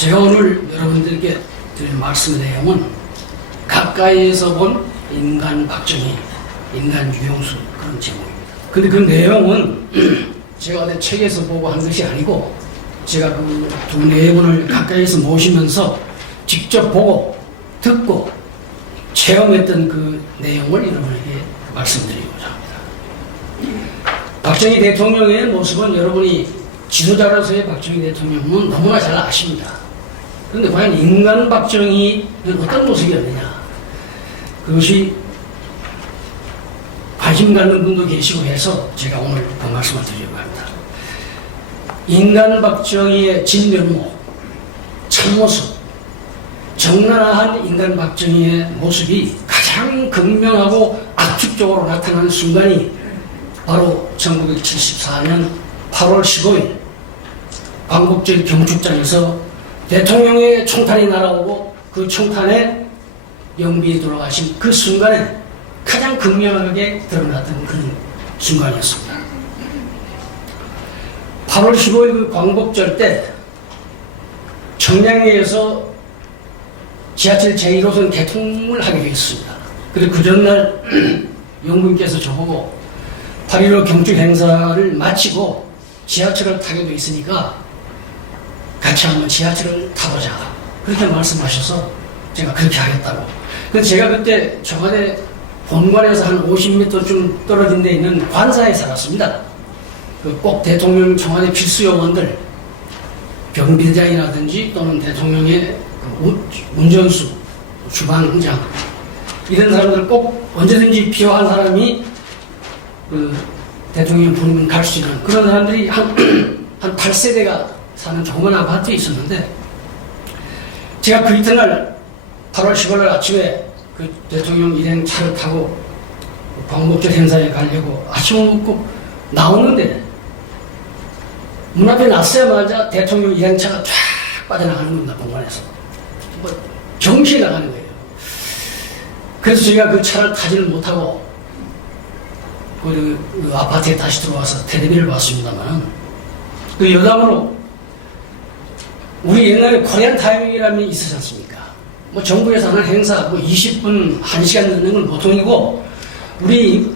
제가 오늘 여러분들께 드릴 말씀 내용은 가까이에서 본 인간 박정희, 인간 유영수 그런 제목입니다. 근데 그 내용은 제가 어디 책에서 보고 한 것이 아니고 제가 그 두 네 분을 가까이에서 모시면서 직접 보고 듣고 체험했던 그 내용을 여러분에게 말씀드리고자 합니다. 박정희 대통령의 모습은 여러분이 지도자로서의 박정희 대통령은 너무나 잘 아십니다. 그런데 과연 인간 박정희는 어떤 모습이었느냐, 그것이 관심 갖는 분도 계시고 해서 제가 오늘 그 말씀을 드리려고 합니다. 인간 박정희의 진면목, 참모습, 적나라한 인간 박정희의 모습이 가장 극명하고 압축적으로 나타나는 순간이 바로 1974년 8월 15일 광복절 경축장에서 대통령의 총탄이 날아오고 그 총탄에 영비에 돌아가신 그 순간에 가장 극명하게 드러났던 그런 순간이었습니다. 8월 15일 그 광복절 때 청량리에서 지하철 제1호선 개통을 하게 되었습니다. 그리고 그 전날 영부인께서 저보고 8.15 경축 행사를 마치고 지하철을 타게 돼 있으니까 같이 한번 지하철을 타보자, 그렇게 말씀하셔서 제가 그렇게 하겠다고. 그래서 제가 그때 청와대 본관에서 한 50m쯤 떨어진 데 있는 관사에 살았습니다. 꼭 대통령 청와대 필수 요원들, 경비대장이라든지 또는 대통령의 운전수, 주방장, 이런 사람들 꼭 언제든지 필요한 사람이 그 대통령 부르면 갈 수 있는 그런 사람들이 한 8세대가 사는 조그만 아파트에 있었는데, 제가 그 이튿날 8월 15일 아침에 그 대통령 일행 차를 타고 광복절 행사에 가려고 아침을 먹고 나오는데 문 앞에 났어야마자 대통령 일행차가 쫙 빠져나가는 겁니다. 본관에서 뭐 정시에 나가는 거예요. 그래서 제가 그 차를 타지를 못하고 그 아파트에 다시 들어와서 텔레비를 봤습니다만, 그 여담으로 우리 옛날에 코리안 타이밍이라는 게 있었지 않습니까? 뭐 정부에서 하는 행사 뭐 20분, 1시간 넣는 건 보통이고, 우리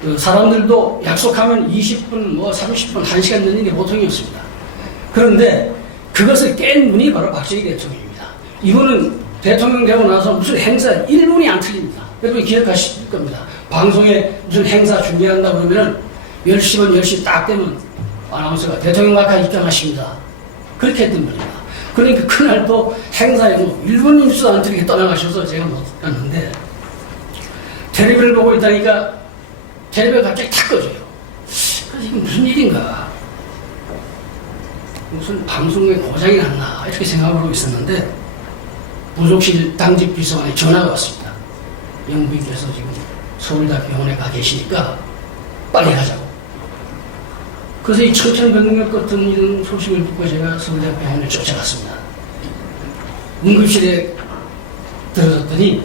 그 사람들도 약속하면 20분, 뭐 30분, 1시간 넣는 게 보통이었습니다. 그런데 그것을 깬 분이 바로 박정희 대통령입니다. 이분은 대통령 되고 나서 무슨 행사 1분이 안 틀립니다. 여러분 기억하실 겁니다. 방송에 무슨 행사 준비한다 그러면은 10시면 10시 딱 되면 아나운서가 대통령 아까 입장하십니다, 그렇게 했던 분입니다. 그러니까 그날 또 행사에 뭐 1분 뉴스도 안 틀리게 떠나가셔서 제가 못 갔는데, 텔레비를 보고 있다니까 텔레비가 갑자기 탁 꺼져요. 그래서 이게 무슨 일인가, 무슨 방송에 고장이 났나 이렇게 생각하고 있었는데, 부속실 당직 비서관에 전화가 왔습니다. 영부인께서 지금 서울대병원에 가 계시니까 빨리 가자고. 그래서 이 청천벽력 같은 이런 소식을 듣고 제가 서울대병원에 쫓아갔습니다. 응급실에 들어갔더니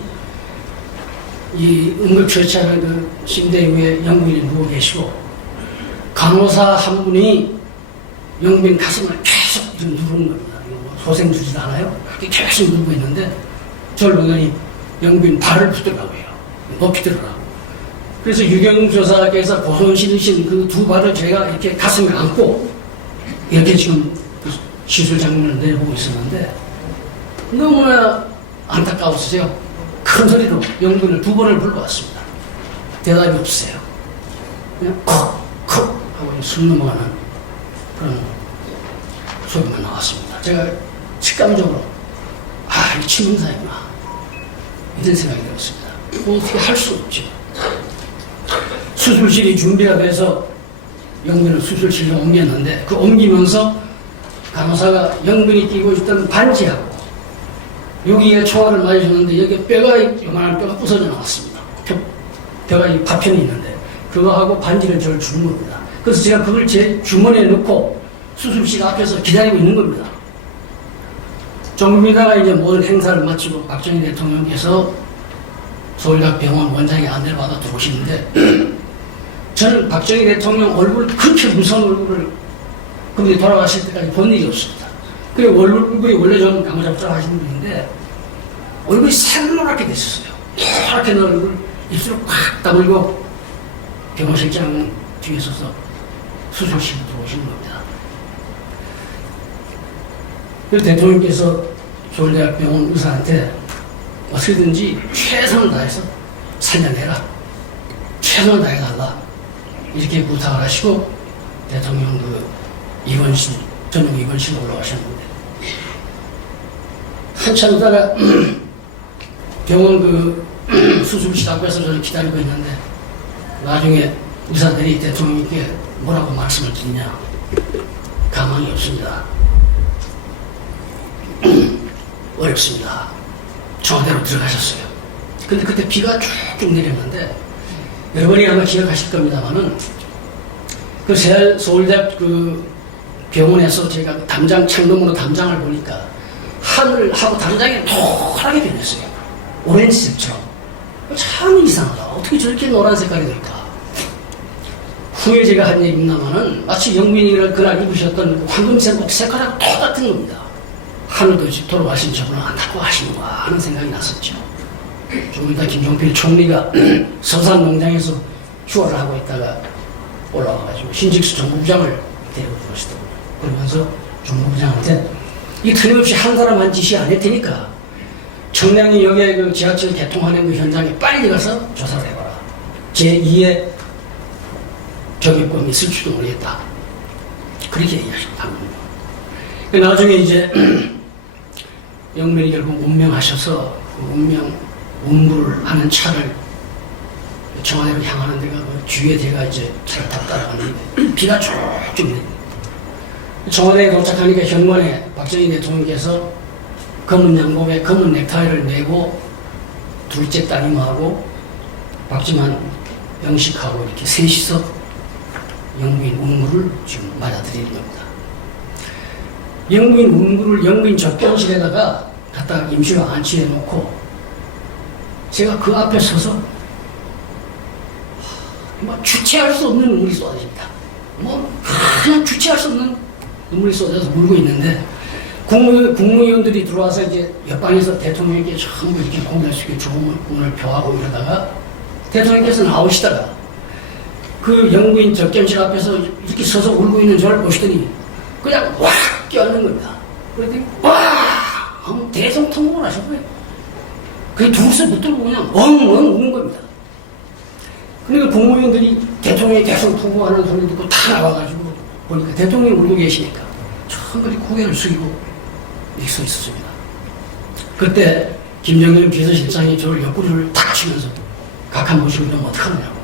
이 응급처치하는 그 침대 위에 영부인이 누워 계시고, 간호사 한 분이 영부인 가슴을 계속 이렇게 누르는 겁니다. 소생 주지도 않아요? 계속 누르고 있는데 저를 보더니 영부인 발을 붙들라고 해요. 높이 들으라고. 그래서 유경 조사께서 보존 실으신 그 두 발을 제가 이렇게 가슴에 안고 이렇게 지금 그 시술 장면을 내보고 있었는데, 너무나 안타까워서 제가 큰 소리로 영부인을 2번을 불러왔습니다. 대답이 없으세요. 그냥 콕콕 하고 숨 넘어가는 그런 소리만 나왔습니다. 제가 직감적으로 이 치명사이구나 이런 생각이 들었습니다. 뭐 어떻게 할 수 없죠. 수술실이 준비가 돼서 영부인을 수술실로 옮겼는데, 그 옮기면서 간호사가 영부인이 끼고 있던 반지하고 여기에 총알을 맞으셨는데 여기 뼈가, 요만한 뼈가 부서져 나왔습니다. 뼈가 이 파편이 있는데 그거하고 반지를 저를 주는 겁니다. 그래서 제가 그걸 제 주머니에 넣고 수술실 앞에서 기다리고 있는 겁니다. 조금 있다가 이제 모든 행사를 마치고 박정희 대통령께서 서울대병원 원장의 안내를 받아 들어오시는데, 저는 박정희 대통령 얼굴, 그렇게 무서운 얼굴을 그분이 돌아가실 때까지 본 일이 없습니다. 그 얼굴이 원래 좀 까무잡잡 하시는 분인데 얼굴이 새노랗게 됐었어요. 노랗게 된 얼굴, 입술을 꽉 다물고 병원실장 뒤에 서서 수술실로 들어오시는 겁니다. 그래서 대통령께서 서울대학병원 의사한테 어떻게든지 최선을 다해서 살려내라. 최선을 다해달라. 이렇게 부탁을 하시고 대통령 그 입원실, 전용 입원실로 올라가셨는데 한참 있다가 병원 그 수술실 앞에서 저를 기다리고 있는데 나중에 의사들이 대통령님께 뭐라고 말씀을 드리냐. 가망이 없습니다. 어렵습니다. 청와대로 들어가셨어요. 근데 그때 비가 쭉쭉 내렸는데 여러분이 아마 기억하실 겁니다만은 그 서울대학 그 병원에서 제가 그 담장 창문으로 담장을 보니까 하늘하고 담장이 노랗게 변했어요. 오렌지색처럼. 참 이상하다. 어떻게 저렇게 노란 색깔이 될까? 후에 제가 한 얘기입니다만은 마치 영민이가 그날 입으셨던 그 황금색 옷 색깔하고 똑같은 겁니다. 하늘도 돌아가신 저분은 안타고 하시는가 하는 생각이 났었죠. 좀 이따 김종필 총리가 서산 농장에서 휴가를 하고 있다가 올라와가지고 신직수 정부부장을 데리고 들어오시더라고요. 그러면서 정부부장한테 이 틀림없이 한 사람 한 짓이 아닐 테니까 청량리 역에 그 지하철 개통하는 그 현장에 빨리 가서 조사를 해봐라. 제2의 저격범이 있을지도 모르겠다. 그렇게 얘기하셨다. 나중에 이제 영면이 결국 운명하셔서 그 운명 운부를 하는 차를 청와대로 향하는 데가 그 뒤에 제가 이제 차를 타고 따라가는데 비가 쭉쭉 내립니다. 청와대에 도착하니까 현관에 박정희 대통령께서 검은 양복에 검은 넥타이를 메고 둘째 따님하고 박지만 영식하고 이렇게 셋이서 영부인 운구를 지금 맞아들이는 겁니다. 영부인 운구를 영부인 접견실에다가 갖다가 임시로 안치해 놓고 제가 그 앞에 서서 주체할 수 없는 눈물이 쏟아집니다. 그냥 주체할 수 없는 눈물이 쏟아져서 울고 있는데 국무위원들이 들어와서 이제 옆방에서 대통령에게 전부 이렇게 고개를 숙여 조문을 표하고 이러다가 대통령께서 나오시다가 그 영부인 접견실 앞에서 이렇게 서서 울고 있는 저를 보시더니 그냥 확 껴안는 겁니다. 그랬더니 와! 하면 대성통곡을 하셨고요. 그게 둘이서 붙들고 그냥 엉엉 우는 겁니다. 그러니까 국무위원들이 대통령이 대성통곡하는 소리 듣고 다 나와가지고 보니까 대통령이 울고 계시니까 천천히 고개를 숙이고 이렇게 서 있었습니다. 그때 김정일 비서실장이 저를 옆구리를 탁 치면서 각하 모시고 이러면 어떡하느냐고.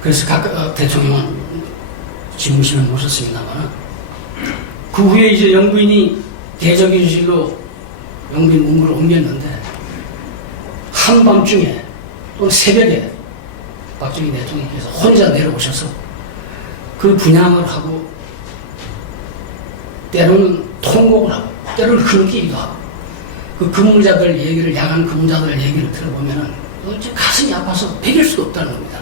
그래서 대통령은 집무실을 모셨습니다만 그 후에 이제 영부인이 대적인실로 영부인 문구를 옮겼는데 한밤중에 또 새벽에 박정희 대통령께서 혼자 내려오셔서 그 분향을 하고 때로는 통곡을 하고 때로는 흘기기도 하고 그 근무자들 얘기를 야간 근무자들 얘기를 들어보면은 가슴이 아파서 베길 수가 없다는 겁니다.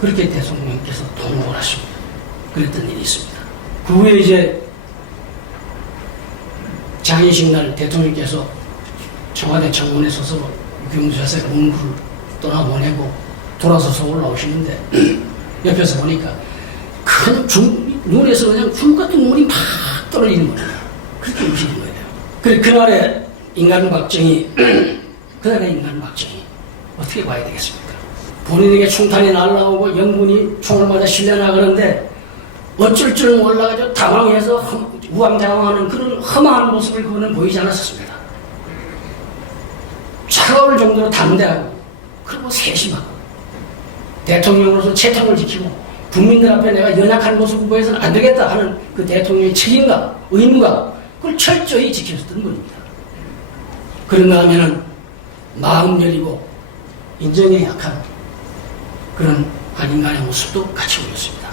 그렇게 대통령께서 통곡을 하십니다. 그랬던 일이 있습니다. 그 후에 이제 장례식 날 대통령께서 청와대 정문에 서서 경주사색 문구를 떠나보내고 돌아서서 올라오시는데 옆에서 보니까 그냥 눈에서 그냥 줄 같은 눈물이 막 떨어지는 거예요. 그렇게 우시는 거예요. 그래 그날의 인간 박정희 그날의 인간 박정희 어떻게 봐야 되겠습니까? 본인에게 총탄이 날라오고 영군이 총을 맞아 실려나가는데 어쩔 줄 몰라가지고 당황해서 우왕좌왕하는 그런 험한 모습을 그거는 보이지 않았었습니다. 차가울 정도로 담대하고 그리고 세심하고 대통령으로서 채통을 지키고 국민들 앞에 내가 연약한 모습을 보여서는 안 되겠다 하는 그 대통령의 책임과 의무가 그걸 철저히 지켰었던 분입니다. 그런가 하면은 마음 열리고 인정에 약한 그런 한 인간의 모습도 같이 보였습니다.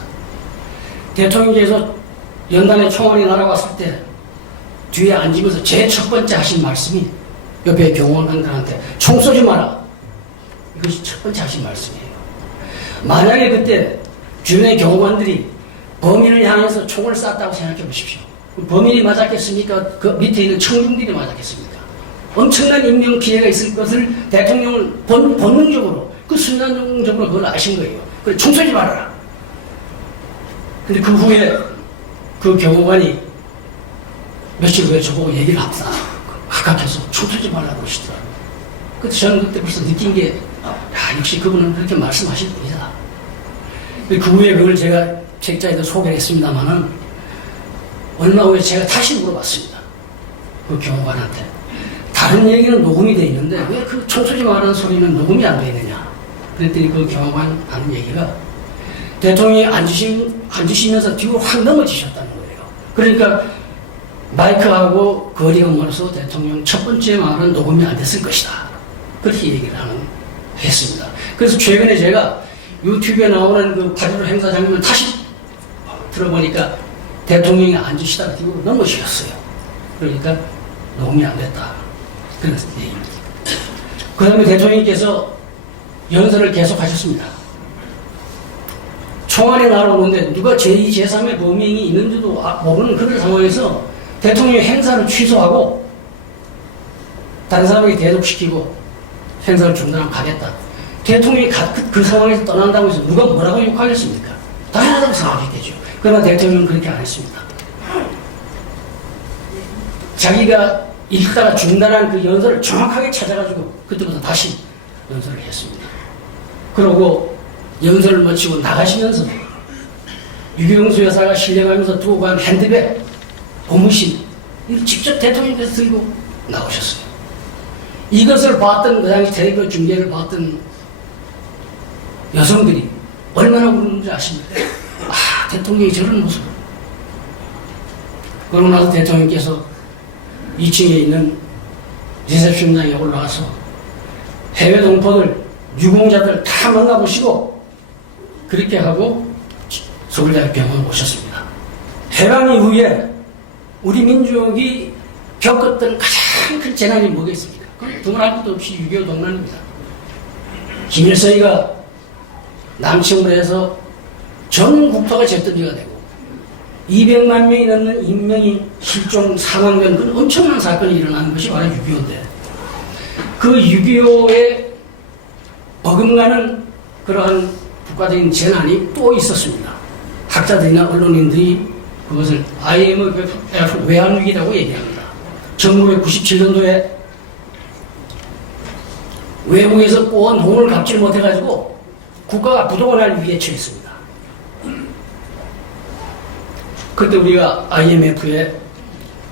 대통령께서 연단에 총알이 날아왔을 때 뒤에 앉으면서 제일 첫 번째 하신 말씀이 옆에 경호원들한테 총 쏘지 마라. 이것이 첫 번째 하신 말씀이에요. 만약에 그때 주변의 경호관들이 범인을 향해서 총을 쐈다고 생각해 보십시오. 범인이 맞았겠습니까? 그 밑에 있는 청중들이 맞았겠습니까? 엄청난 인명 피해가 있을 것을 대통령을 본능적으로, 그 순간적으로 그걸 아신 거예요. 그래, 총 쏘지 말아라. 근데 그 후에 그 경호관이 며칠 후에 저보고 얘기를 합니다. 합각해서 총 쏘지 말라고 그러시더라고요. 그래서 저는 그때 벌써 느낀 게, 역시 그분은 그렇게 말씀하실 분이다. 그 후에 그걸 제가 책자에도 소개를 했습니다만은, 얼마 후에 제가 다시 물어봤습니다. 그 경호관한테. 다른 얘기는 녹음이 돼 있는데 왜 그 총 쏘지 말라는 소리는 녹음이 안 돼 있느냐. 그랬더니 그 경호관 하는 얘기가, 대통령이 앉으시면서 뒤로 확 넘어지셨다는 거예요. 그러니까 마이크하고 거리가 멀어서 대통령 첫 번째 말은 녹음이 안 됐을 것이다. 그렇게 얘기를 했습니다. 그래서 최근에 제가 유튜브에 나오는 그 8.15 행사 장면을 다시 들어보니까 대통령이 앉으시다가 뒤로 넘어지셨어요. 그러니까 녹음이 안 됐다. 그런 얘기입니다. 그 다음에 대통령께서 연설을 계속 하셨습니다. 총알이 날아오는데 누가 제2, 제3의 범행이 있는지도 모르는 그런 상황에서 대통령이 행사를 취소하고 다른 사람에게 대독시키고 행사를 중단하고 가겠다. 대통령이 그 상황에서 떠난다고 해서 누가 뭐라고 욕하겠습니까? 당연하다고 생각했겠죠. 그러나 대통령은 그렇게 안 했습니다. 자기가 읽다가 중단한 그 연설을 정확하게 찾아가지고 그때부터 다시 연설을 했습니다. 그러고 연설을 마치고 나가시면서 유경수 여사가 신뢰하면서 두고 간 핸드백, 고무신, 이걸 직접 대통령께서 들고 나오셨어요. 이것을 봤던, 그 당시 텔레비전 중계를 봤던 여성들이 얼마나 울었는지 아십니까? 대통령이 저런 모습. 그러고 나서 대통령께서 2층에 있는 리셉션장에 올라와서 해외 동포들, 유공자들 다 만나보시고 그렇게 하고 서울대학 병원에 오셨습니다. 해방 이후에 우리 민족이 겪었던 가장 큰 재난이 뭐겠습니까? 그건 두말할 것도 없이 6.25 동란입니다. 김일성이가 남침으로 해서 전 국토가 잿더미가 되고 200만 명이 넘는 인명이 실종, 사망된 그런 엄청난 사건이 일어나는 것이 바로 6.25인데 그 6.25에 버금가는 그러한 국가적인 재난이 또 있었습니다. 학자들이나 언론인들이 그것을 IMF 외환위기라고 얘기합니다. 1997년도에 외국에서 꼬은 돈을 갚지 못해가지고 국가가 부도가 날 위기에 처했습니다. 그때 우리가 IMF에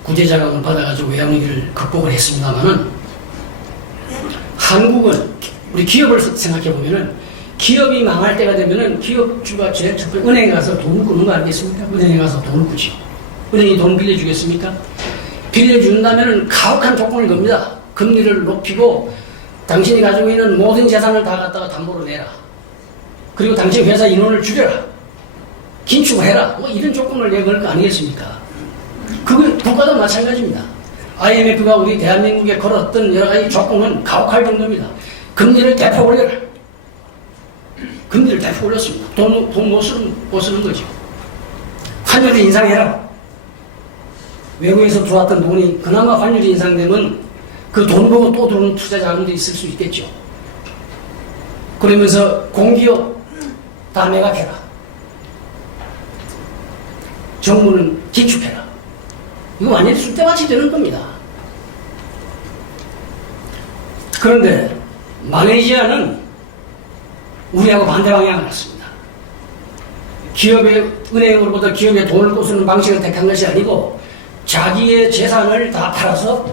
구제자금을 받아가지고 외환위기를 극복을 했습니다만은 한국은 우리 기업을 생각해보면은 기업이 망할 때가 되면은 기업주가 제일 첫 번째 은행에 가서 돈을 꾸는 거 아니겠습니까? 은행에 가서 돈을 꾸죠. 은행이 돈 빌려주겠습니까? 빌려준다면은 가혹한 조건을 겁니다. 금리를 높이고 당신이 가지고 있는 모든 재산을 다 갖다가 담보로 내라. 그리고 당신 회사 인원을 줄여라. 긴축을 해라. 뭐 이런 조건을 내걸 거 아니겠습니까? 그거 국가도 마찬가지입니다. IMF가 우리 대한민국에 걸었던 여러 가지 조건은 가혹할 정도입니다. 금리를 대폭 올려라. 금리를 대폭 올렸습니다. 돈 못 쓰는 거죠. 환율을 인상해라. 외국에서 들어왔던 돈이 그나마 환율이 인상되면 그 돈 보고 또 들어오는 투자 자금도 있을 수 있겠죠. 그러면서 공기업 다 매각해라. 정부는 긴축해라. 이거 완전히 쑥대밭이 되는 겁니다. 그런데 말레이시아는 우리하고 반대 방향을 갔습니다. 기업의 은행으로부터 기업에 돈을 꽂는 방식을 택한 것이 아니고 자기의 재산을 다 팔아서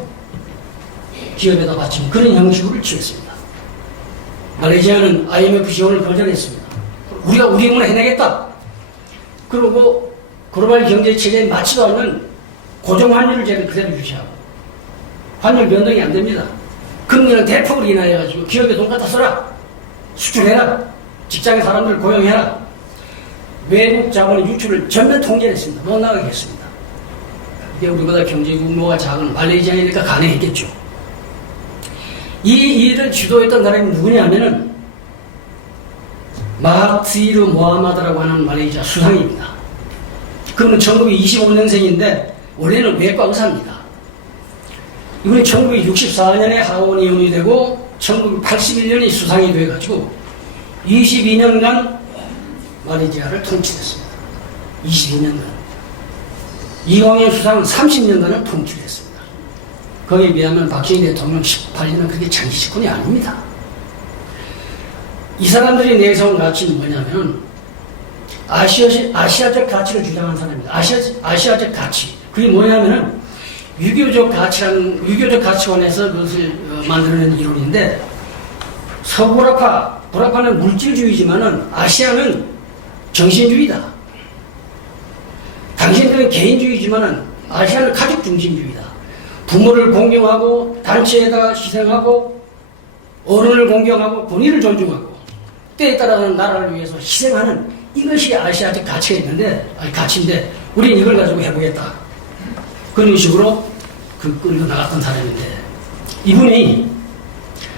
기업에다 바치는 그런 형식으로 취했습니다. 말레이시아는 IMF 지원을 거절했습니다. 우리가 우리 힘으로 해내겠다. 그리고 글로벌 경제 체제에 맞지도 않는 고정 환율을 그대로 유지하고 환율 변동이 안 됩니다. 금리는 대폭으로 인하해가지고 기업에 돈 갖다 써라. 수출해라. 직장의 사람들 고용해라. 외국 자본의 유출을 전면 통제했습니다. 못 나가게 했습니다. 이게 우리보다 경제 규모가 작은 말레이시아니까 가능했겠죠. 이 일을 주도했던 사람이 누구냐면은 마하티르 모하마드라고 하는 말레이시아 수상입니다. 그분은 1925년생인데 원래는 외과 의사입니다. 이분이 1964년에 하원 의원이 되고 1981년에 수상이 돼가지고 22년간 말레이시아를 통치했습니다. 22년간. 이광현 수상은 30년간을 통치했습니다. 거기에 비하면 박정희 대통령 18년은 그렇게 장기 집권이 아닙니다. 이 사람들이 내세운 가치는 뭐냐면 아시아적 가치를 주장하는 사람입니다. 아시아적 가치. 그게 뭐냐면은 유교적 가치관에서 그것을 만들어낸 이론인데, 서구라파는 물질주의지만은 아시아는 정신주의다. 당신들은 개인주의지만은 아시아는 가족중심주의다. 부모를 공경하고 단체에다가 희생하고 어른을 공경하고 군인을 존중하고 때에 따라서는 나라를 위해서 희생하는, 이것이 아시아적 가치인데 우리는 이걸 가지고 해보겠다. 그런 식으로 끌고 나갔던 사람인데, 이분이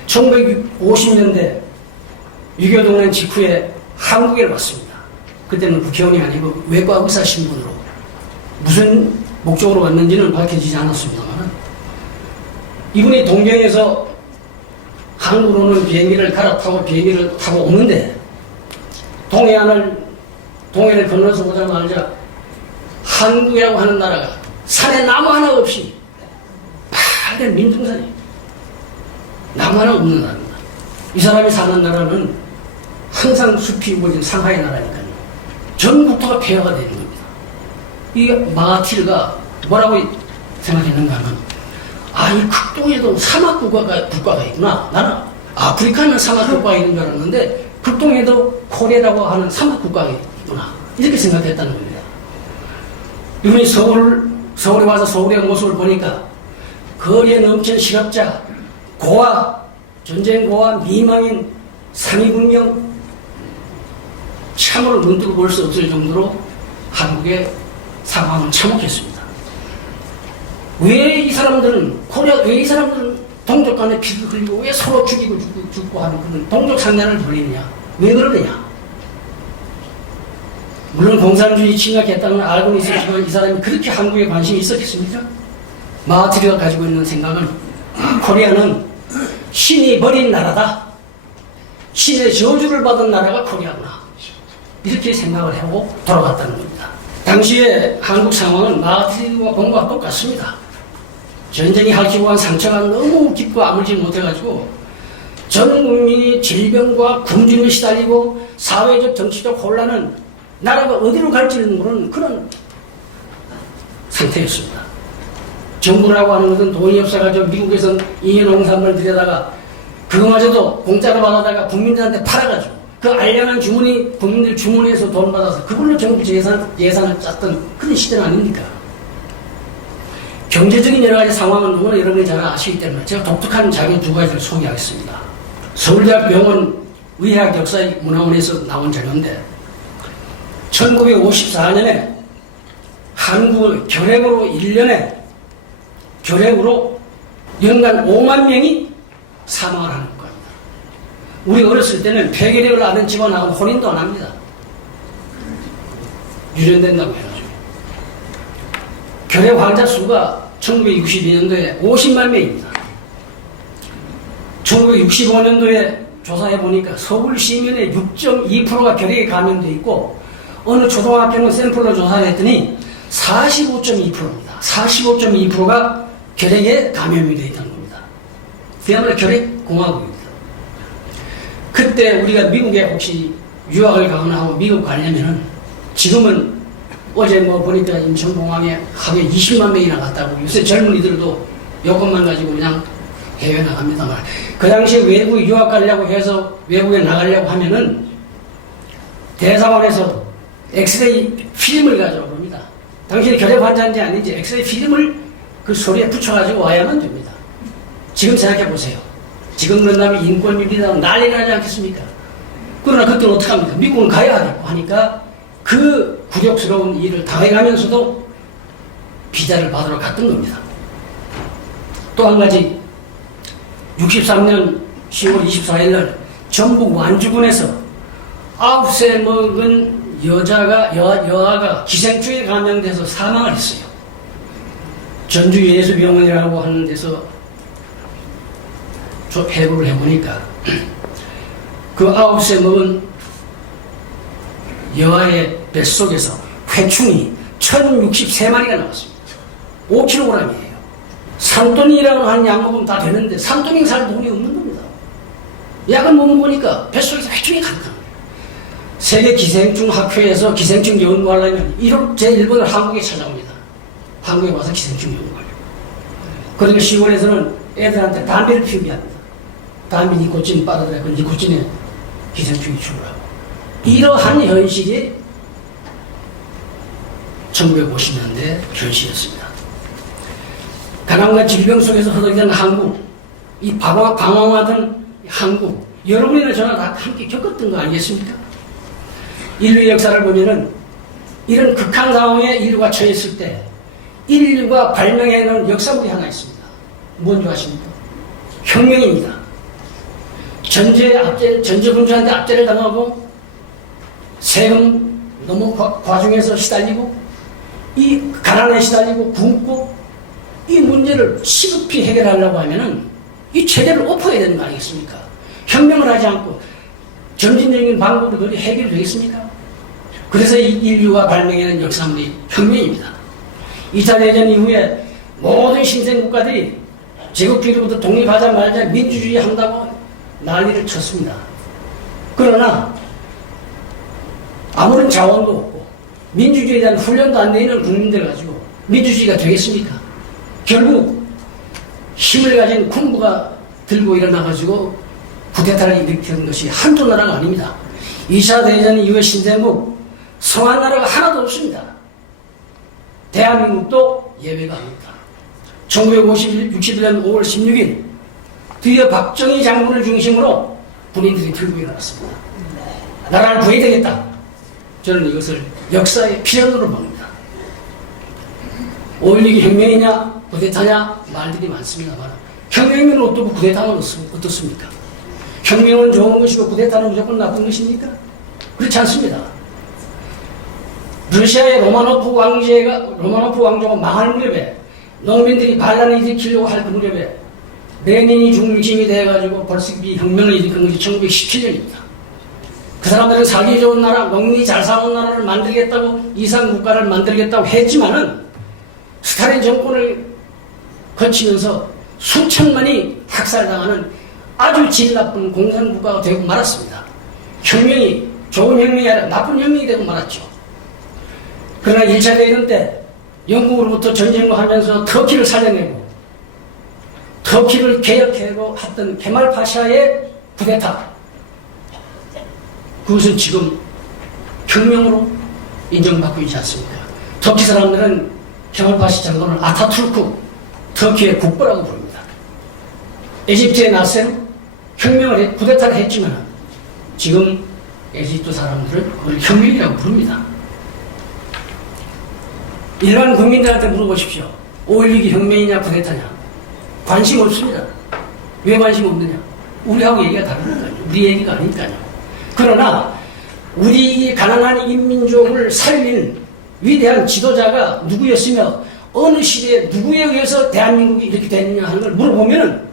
1950년대 6.25 동란 직후에 한국에 왔습니다. 그때는 국회의원이 아니고 외과 의사 신분으로, 무슨 목적으로 왔는지는 밝혀지지 않았습니다만, 이분이 동경에서 한국으로는 비행기를 갈아타고 비행기를 타고 오는데, 동해를 건너서 오자마자 한국이라고 하는 나라가 산에 나무 하나 없이 파란 민둥산이, 나무 하나 없는 나라입니다. 이 사람이 사는 나라는 항상 숲이 우거진 상하이 나라니까요. 전 국토가 폐허가 되는 겁니다. 이 마하티르가 뭐라고 생각했는가 하면, 이 극동에도 사막 국가가 있구나. 나는 아프리카는 사막 국가가 있는 줄 알았는데 극동에도 코레라고 하는 사막 국가가 있구나. 이렇게 생각했다는 겁니다. 이분이 서울에 와서 서울의 모습을 보니까 거리에 넘치는 실업자, 전쟁 고아, 미망인, 상위군경, 참으로 눈뜨고 볼 수 없을 정도로 한국의 상황은 참혹했습니다. 왜 이 사람들은 동족 간에 피를 흘리고 왜 서로 죽고 하는 그런 동족 상련을 벌이느냐? 왜 그러느냐? 물론 공산주의 침략했다는 걸 알고는 있었지만 이 사람이 그렇게 한국에 관심이 있었겠습니까? 마하티르가 가지고 있는 생각은, 코리아는 신이 버린 나라다. 신의 저주를 받은 나라가 코리아구나. 이렇게 생각을 하고 돌아갔다는 겁니다. 당시에 한국 상황은 마하티르가 본 것과 똑같습니다. 전쟁이 핥히고 한 상처가 너무 깊고 아물지 못해가지고 전 국민이 질병과 굶주림에 시달리고 사회적 정치적 혼란은 나라가 어디로 갈지는 모르는 그런 상태였습니다. 정부라고 하는 것은 돈이 없어가지고 미국에서 잉여농산물 들여다가 그거마저도 공짜로 받아다가 국민들한테 팔아가지고 그 알량한 국민들 주문해서 돈 받아서 그걸로 정부 예산을 짰던 그런 시대는 아닙니까? 경제적인 여러 가지 상황은 누구나 여러분이 잘 아시기 때문에 제가 독특한 자료 두 가지를 소개하겠습니다. 서울대학 병원 의학 역사 문화원에서 나온 자료인데, 1954년에 한국 결핵으로 1년에 연간 5만 명이 사망을 하는 겁니다. 우리 어렸을 때는 폐결핵을 앓는 집안하고는 혼인도 안 합니다. 유전된다고 해가지고. 결핵 환자 수가 1962년도에 50만 명입니다. 1965년도에 조사해보니까 서울 시민의 6.2%가 결핵에 감염되어 있고, 어느 초등학교는 샘플로 조사했더니 45.2%입니다. 45.2%가 결핵에 감염이 되어 있다는 겁니다. 그야말로 결핵공화국입니다. 그때 우리가 미국에 혹시 유학을 가거나 하고 미국 가려면은, 지금은 어제 보니까 인천공항에 하루에 20만 명이나 갔다고, 요새 젊은이들도 여권만 가지고 그냥 해외 나갑니다만, 그 당시에 외국에 유학 가려고 해서 외국에 나가려고 하면은 대사관에서 엑스레이 필름을 가져와 봅니다. 당신이 결핵 환자인지 아닌지 엑스레이 필름을 그 소리에 붙여가지고 와야만 됩니다. 지금 생각해 보세요. 지금 그런다면 인권유리다 난리 나지 않겠습니까? 그러나 그때는 어떡합니까? 미국은 가야 하겠고 하니까 그 굴욕스러운 일을 당해가면서도 비자를 받으러 갔던 겁니다. 또 한 가지, 63년 10월 24일 날 전북 완주군에서 9세 먹은 여아가 기생충에 감염돼서 사망을 했어요. 전주예수병원이라고 하는 데서 해부를 해보니까 그 9세 먹은 여아의 뱃속에서 회충이 1063마리가 나왔습니다. 5kg이에요. 산토닉이라고 하는 약 먹으면 다 되는데 산토닉 살 돈이 없는 겁니다. 약을 못 먹으니까 뱃속에서 회충이 가득한 거예요. 세계 기생충 학회에서 기생충 연구하려면 제1번을 한국에 찾아옵니다. 한국에 와서 기생충 연구하려고. 그러니까 시골에서는 애들한테 담배를 피우게 합니다. 담배 니코틴 빨아들여 그 니코틴에 기생충이 죽으라고. 이러한 현실이 1950년대 현실이었습니다. 가난과 질병 속에서 허덕이던 한국, 이 방황하던 한국, 여러분이나 저나 다 함께 겪었던 거 아니겠습니까? 인류의 역사를 보면은 이런 극한 상황에 인류가 처했을 때 인류가 발명해놓은 역사물이 하나 있습니다. 뭔지 아십니까? 혁명입니다. 전제분주한테 압제를 당하고 세금 너무 과중해서 시달리고 이 가난에 시달리고 굶고 이 문제를 시급히 해결하려고 하면은 이 체제를 엎어야 되는 거 아니겠습니까? 혁명을 하지 않고 점진적인 방법으로 해결이 되겠습니까? 그래서 이 인류가 발명해낸 역사물이 혁명입니다. 2차 대전 이후에 모든 신생 국가들이 제국주의로부터 독립하자마자 민주주의 한다고 난리를 쳤습니다. 그러나 아무런 자원도 없고 민주주의에 대한 훈련도 안 되는 국민들 가지고 민주주의가 되겠습니까? 결국 힘을 가진 군부가 들고 일어나가지고 쿠데타를 일으키는 것이 한두 나라가 아닙니다. 2차 대전 이후에 신대국 성한 나라가 하나도 없습니다. 대한민국도 예외가 아닙니다. 1961년 5월 16일 드디어 박정희 장군을 중심으로 군인들이 들고 일어났습니다. 나라를 구해야 되겠다. 저는 이것을 역사의 필연으로 봅니다. 5.16이 혁명이냐 쿠데타냐 말들이 많습니다만 혁명이면 어떻고 쿠데타는 어떻습니까? 혁명은 좋은 것이고 쿠데타는 무조건 나쁜 것입니까? 그렇지 않습니다. 러시아의 로마노프 왕조가 망할 무렵에 농민들이 반란을 일으키려고 할 그 무렵에 레닌이 중심이 돼가지고 볼셰비키 혁명을 일으킨 것이 1917년입니다. 그 사람들은 살기 좋은 나라, 농민이 잘 사는 나라를 만들겠다고 이상 국가를 만들겠다고 했지만은 스탈린 정권을 거치면서 수천만이 학살당하는 아주 질 나쁜 공산국가가 되고 말았습니다. 혁명이 좋은 혁명이 아니라 나쁜 혁명이 되고 말았죠. 그러나 1차 대전 때 영국으로부터 전쟁을 하면서 터키를 살려내고 터키를 개혁하고 했던 케말 파샤의 쿠데타, 그것은 지금 혁명으로 인정받고 있지 않습니까? 터키 사람들은 케말 파샤 장군을 아타투르크, 터키의 국보라고 부릅니다. 에집트의 나세르 혁명을 쿠데타를 했지만 지금 에집트 사람들은 그걸 혁명이라고 부릅니다. 일반 국민들한테 물어보십시오. 5.16이 혁명이냐 쿠데타냐. 관심 없습니다. 왜 관심 없느냐? 우리하고 얘기가 다르니까요. 우리 얘기가 아니니까요. 그러나 우리 가난한 인민족을 살린 위대한 지도자가 누구였으며 어느 시대에 누구에 의해서 대한민국이 이렇게 됐느냐 하는 걸 물어보면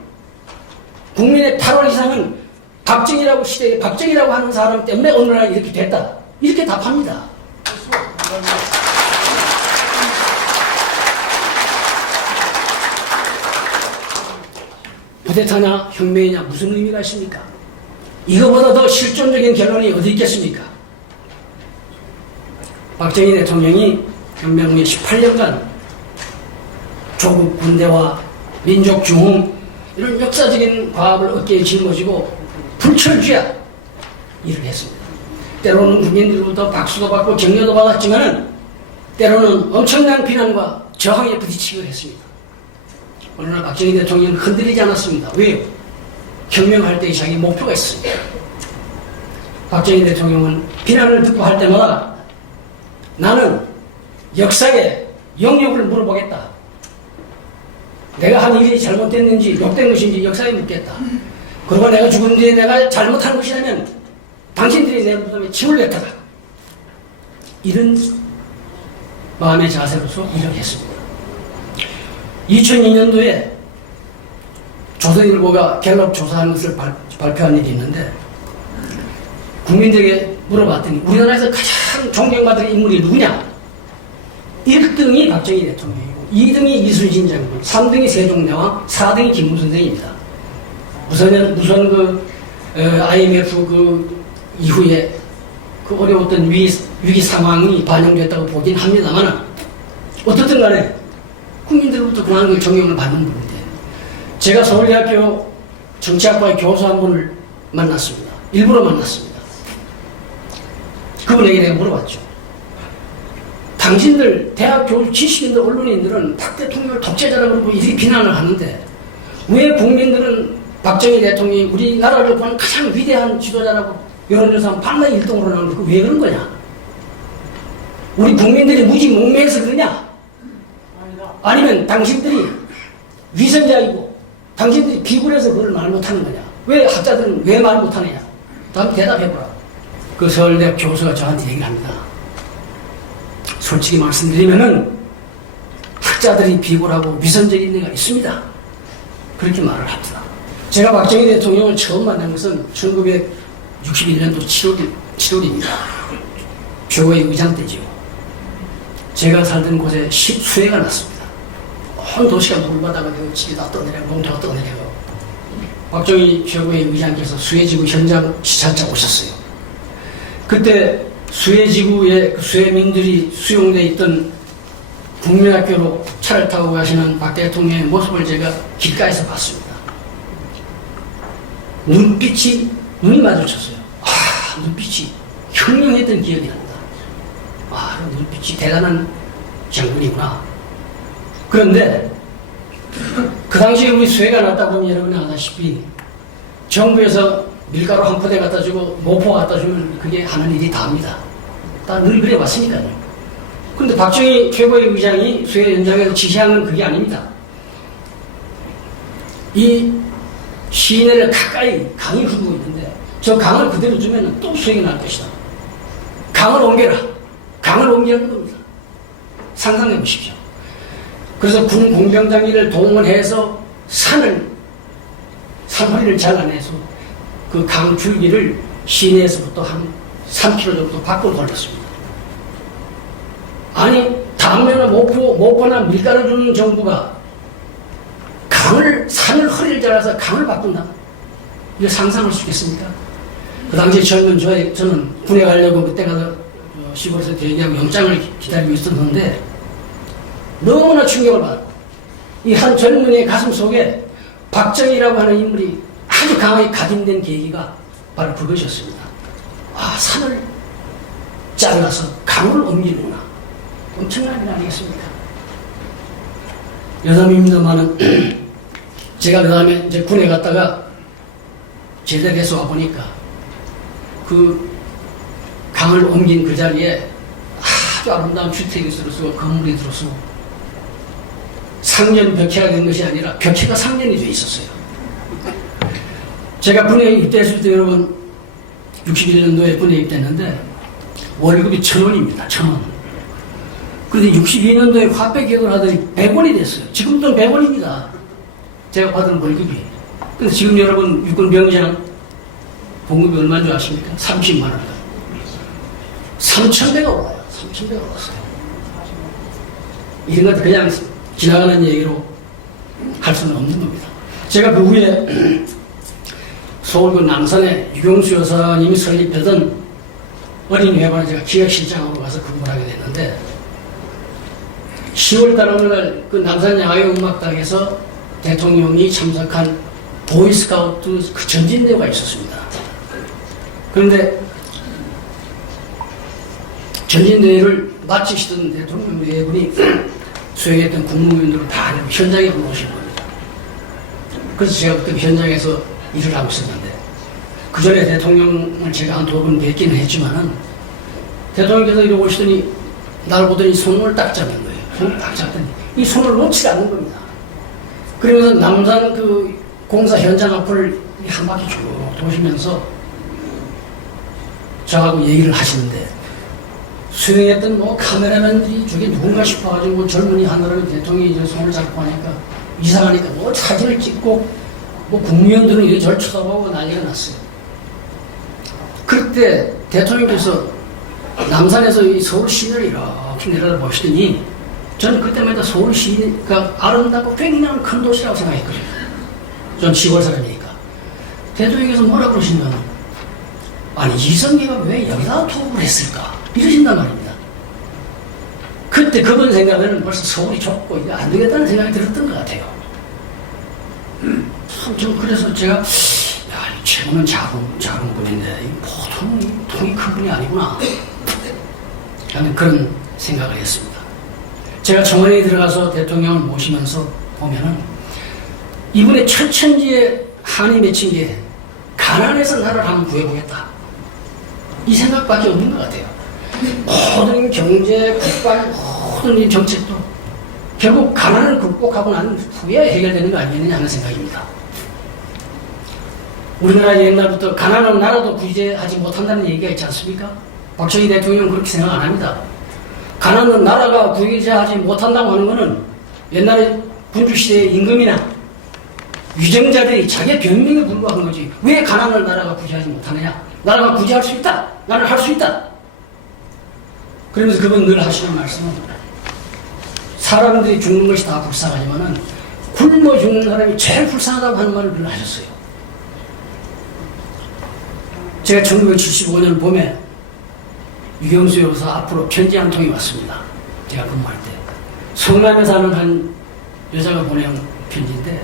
국민의 8월 이상은 박정희라고 하는 사람 때문에 어느 날 이렇게 됐다. 이렇게 답합니다. 쿠데타냐 혁명이냐 무슨 의미가 있습니까? 이거보다 더 실존적인 결론이 어디 있겠습니까? 박정희 대통령이 혁명 후에 18년간 조국 군대와 민족 중흥 이런 역사적인 과업을 어깨에 짊어지고 불철주야 일을 했습니다. 때로는 국민들로부터 박수도 받고 격려도 받았지만 때로는 엄청난 비난과 저항에 부딪히기도 했습니다. 그러나 박정희 대통령은 흔들리지 않았습니다. 왜요? 혁명할 때 자기 목표가 있습니다. 박정희 대통령은 비난을 듣고 할 때마다 나는 역사에 영역을 물어보겠다. 내가 한 일이 잘못됐는지 욕된 것인지 역사에 묻겠다. 그리고 내가 죽은 뒤에 내가 잘못한 것이라면 당신들이 내 무덤에 침을 뱉어라. 이런 마음의 자세로서 일을 했습니다. 2002년도에 조선일보가 갤럽 조사한 것을 발표한 일이 있는데 국민들에게 물어봤더니 우리나라에서 가장 존경받을 인물이 누구냐? 1등이 박정희 대통령이고 2등이 이순신 장군, 3등이 세종대왕, 4등이 김무선생입니다. 우선 그 IMF 그 이후에 그 어려웠던 위기 상황이 반영됐다고 보긴 합니다만 어떻든 간에 국민들로부터 그만한 걸 존경을 받는 분인데 제가 서울대학교 정치학과의 교수 한 분을 만났습니다. 일부러 만났습니다. 그분에게 내가 물어봤죠. 당신들 대학 교수 지식인들 언론인들은 박 대통령을 독재자라고 그러고 이렇게 비난을 하는데 왜 국민들은 박정희 대통령이 우리나라를 보는 가장 위대한 지도자라고 여론조사는 반만 1등으로 나오는데 왜 그런 거냐? 우리 국민들이 무지 목매해서 그러냐? 아니면 당신들이 위선자이고 당신들이 비굴해서 그걸 말 못하는 거냐? 왜 학자들은 왜 말 못하느냐? 다음 대답해보라. 그 서울대 교수가 저한테 얘기를 합니다. 솔직히 말씀드리면은 학자들이 비굴하고 위선적인 데가 있습니다. 그렇게 말을 합니다. 제가 박정희 대통령을 처음 만난 것은 1961년도 7월입니다. 표고의 의장 때지요. 제가 살던 곳에 수해가 났습니다. 온 도시가 물바다가 되고 집이 다 떠내려고 농토가 떠내려고 박정희 표고의 의장께서 수해지구 현장 시찰차 오셨어요. 그때 수해지구에 수해민들이 수용되어 있던 국민학교로 차를 타고 가시는 박 대통령의 모습을 제가 길가에서 봤습니다. 눈이 마주쳤어요. 눈빛이 현명했던 기억이 납니다. 눈빛이 대단한 장군이구나. 그런데 그 당시에 우리 수해가 났다 보면 여러분이 아다시피 정부에서 밀가루 한 포대 갖다 주고 모포 갖다 주면 그게 하는 일이 다입니다. 다 늘 그래 왔으니까요. 그런데 박정희 최고의 의장이 수해 현장에서 지시한 건 그게 아닙니다. 이 시내를 가까이 강이 흐르고 있는데 저 강을 그대로 두면 또 수해가 날 것이다. 강을 옮겨라. 강을 옮기는 겁니다. 상상해 보십시오. 그래서 군 공병장비를 동원해서 산허리를 잘라내서 그 강 줄기를 시내에서부터 한 3km 정도 밖으로 돌렸습니다. 아니 당면은 모포나 밀가루 주는 정부가 산을 허리를 잘라서 강을 바꾼다. 이거 상상할 수 있겠습니까? 그 당시에 젊은 저는 군에 가려고 그때 가서 시골에서 대기하고 영장을 기다리고 있었는데 너무나 충격을 받았고 이 한 젊은이의 가슴 속에 박정희라고 하는 인물이 아주 강하게 각인된 계기가 바로 그것이었습니다. 산을 잘라서 강을 옮기는구나. 엄청난 일 아니겠습니까? 여담입니다만은 제가 그 다음에 이제 군에 갔다가 제대해서 와보니까 그 강을 옮긴 그 자리에 아주 아름다운 주택이 들어서 건물이 들어서 상년 벽해가 된 것이 아니라 벽해가 상년이 돼 있었어요. 제가 군에 입대했을 때 여러분 61년도에 군에 입대했는데 월급이 1,000원입니다. 1,000원. 그런데 62년도에 화폐 개혁을 하더니 100원이 됐어요. 지금도 100원입니다. 제가 받은 월급이. 근데 지금 여러분 육군병장 봉급이 얼마인 줄 아십니까? 30만 원. 3,100원 올라요. 3,100원 올랐어요. 이런 것 그냥 지나가는 얘기로 할 수는 없는 겁니다. 제가 그 후에 서울구 남산에 유경수 여사님이 설립하던 어린이회관에 제가 기획실장으로 가서 근무를 하게 됐는데 10월달 어느 날 그 남산 야외음악당에서 대통령이 참석한 보이스카우트 그 전진대회가 있었습니다. 그런데 전진대회를 마치시던 대통령 네 분이 수행했던 국무위원들을 다 현장에 불러오신 겁니다. 그래서 제가 그때 현장에서 일을 하고 있었는데 그 전에 대통령을 제가 한 2번 뵙기는 했지만은 대통령께서 이러고 오시더니 날 보더니 손을 딱 잡는 거예요. 손을 딱 잡더니 이 손을 놓지 않는 겁니다. 그러면서 남산 그 공사 현장 앞을 한 바퀴 쭉 도시면서 저하고 얘기를 하시는데 수행했던 뭐 카메라맨들이 저게 누군가 싶어가지고 젊은이 하늘을 대통령이 이제 손을 잡고 하니까 이상하니까 뭐 사진을 찍고 뭐 국무위원들은 이렇게 절 쳐다보고 난리가 났어요. 그때 대통령께서 남산에서 이 서울 시내를 이렇게 내려다보시더니 저는 그때마다 서울 시내가 아름답고 굉장히 큰 도시라고 생각했거든요. 전 시골 사람이니까. 대통령께서 뭐라 그러시냐면 아니 이성계가 왜 여기다 투입을 했을까 이러신단 말입니다. 그때 그분 생각에는 벌써 서울이 좁고 이제 안 되겠다는 생각이 들었던 것 같아요. 참 좀 그래서 제가 최고는 작은 분인데 보통 통이 큰 분이 아니구나 하는 그런 생각을 했습니다. 제가 정원에 들어가서 대통령을 모시면서 보면은 이분의 철천지에 한이 맺힌 게 가난해서 나라를 한번 구해보겠다 이 생각밖에 없는 것 같아요. 모든 경제, 국방, 모든 이 정책도 결국 가난을 극복하고 난 후에 해결되는 거 아니겠느냐 하는 생각입니다. 우리나라 옛날부터 가난한 나라도 구제하지 못한다는 얘기가 있지 않습니까? 박정희 대통령은 그렇게 생각 안 합니다. 가난한 나라가 구제하지 못한다고 하는 것은 옛날에 군주시대의 임금이나 위정자들이 자기의 변명에 불과한 거지 왜 가난한 나라가 구제하지 못하느냐. 나라가 구제할 수 있다. 나는 할 수 있다. 그러면서 그분 늘 하시는 말씀은 사람들이 죽는 것이 다 불쌍하지만은 굶어 죽는 사람이 제일 불쌍하다고 하는 말을 늘 하셨어요. 제가 1975년 봄에 유경수 여사 앞으로 편지 한 통이 왔습니다. 제가 근무할 때. 성남에 사는 한 여자가 보낸 편지인데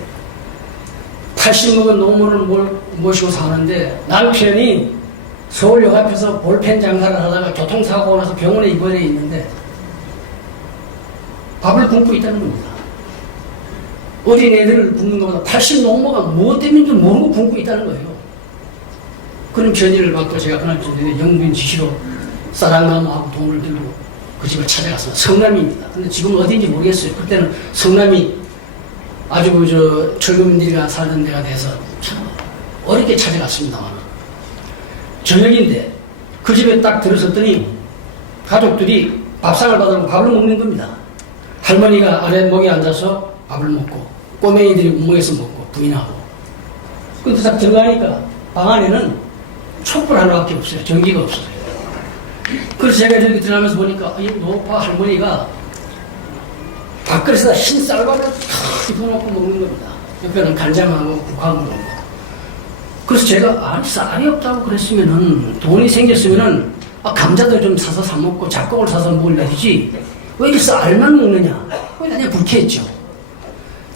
80 먹은 노모를 모시고 사는데 남편이 서울역 앞에서 볼펜 장사를 하다가 교통사고가 나서 병원에 입원해 있는데 밥을 굶고 있다는 겁니다. 어린애들을 굶는 것보다 80 노모가 무엇 때문인지 모르고 굶고 있다는 거예요. 그런 편지를 받고 제가 그날 저녁에 영부인 지시로 쌀한나무하고 돈을 들고 그 집을 찾아갔습니다. 성남입니다. 근데 지금 어디인지 모르겠어요. 그때는 성남이 아주 젊은이가 살던 데가 돼서 참 어렵게 찾아갔습니다만 저녁인데 그 집에 딱 들어섰더니 가족들이 밥상을 받으면 밥을 먹는 겁니다. 할머니가 아랫목에 앉아서 밥을 먹고 꼬맹이들이 운모에서 먹고 부인하고 근데 딱 들어가니까 방 안에는 촛불 하나밖에 없어요. 전기가 없어요. 그래서 제가 저기 들어가면서 보니까 이 노파 할머니가 밥그릇에다 흰 쌀밥을 탁 입어놓고 먹는 겁니다. 옆에는 간장하고 국화하고 먹고. 그래서 제가 아니 쌀이 없다고 그랬으면은 돈이 생겼으면은 감자도 좀 사서 사 먹고 잡곡을 사서 먹으려 되지 왜 이렇게 쌀만 먹느냐. 그냥 불쾌했죠.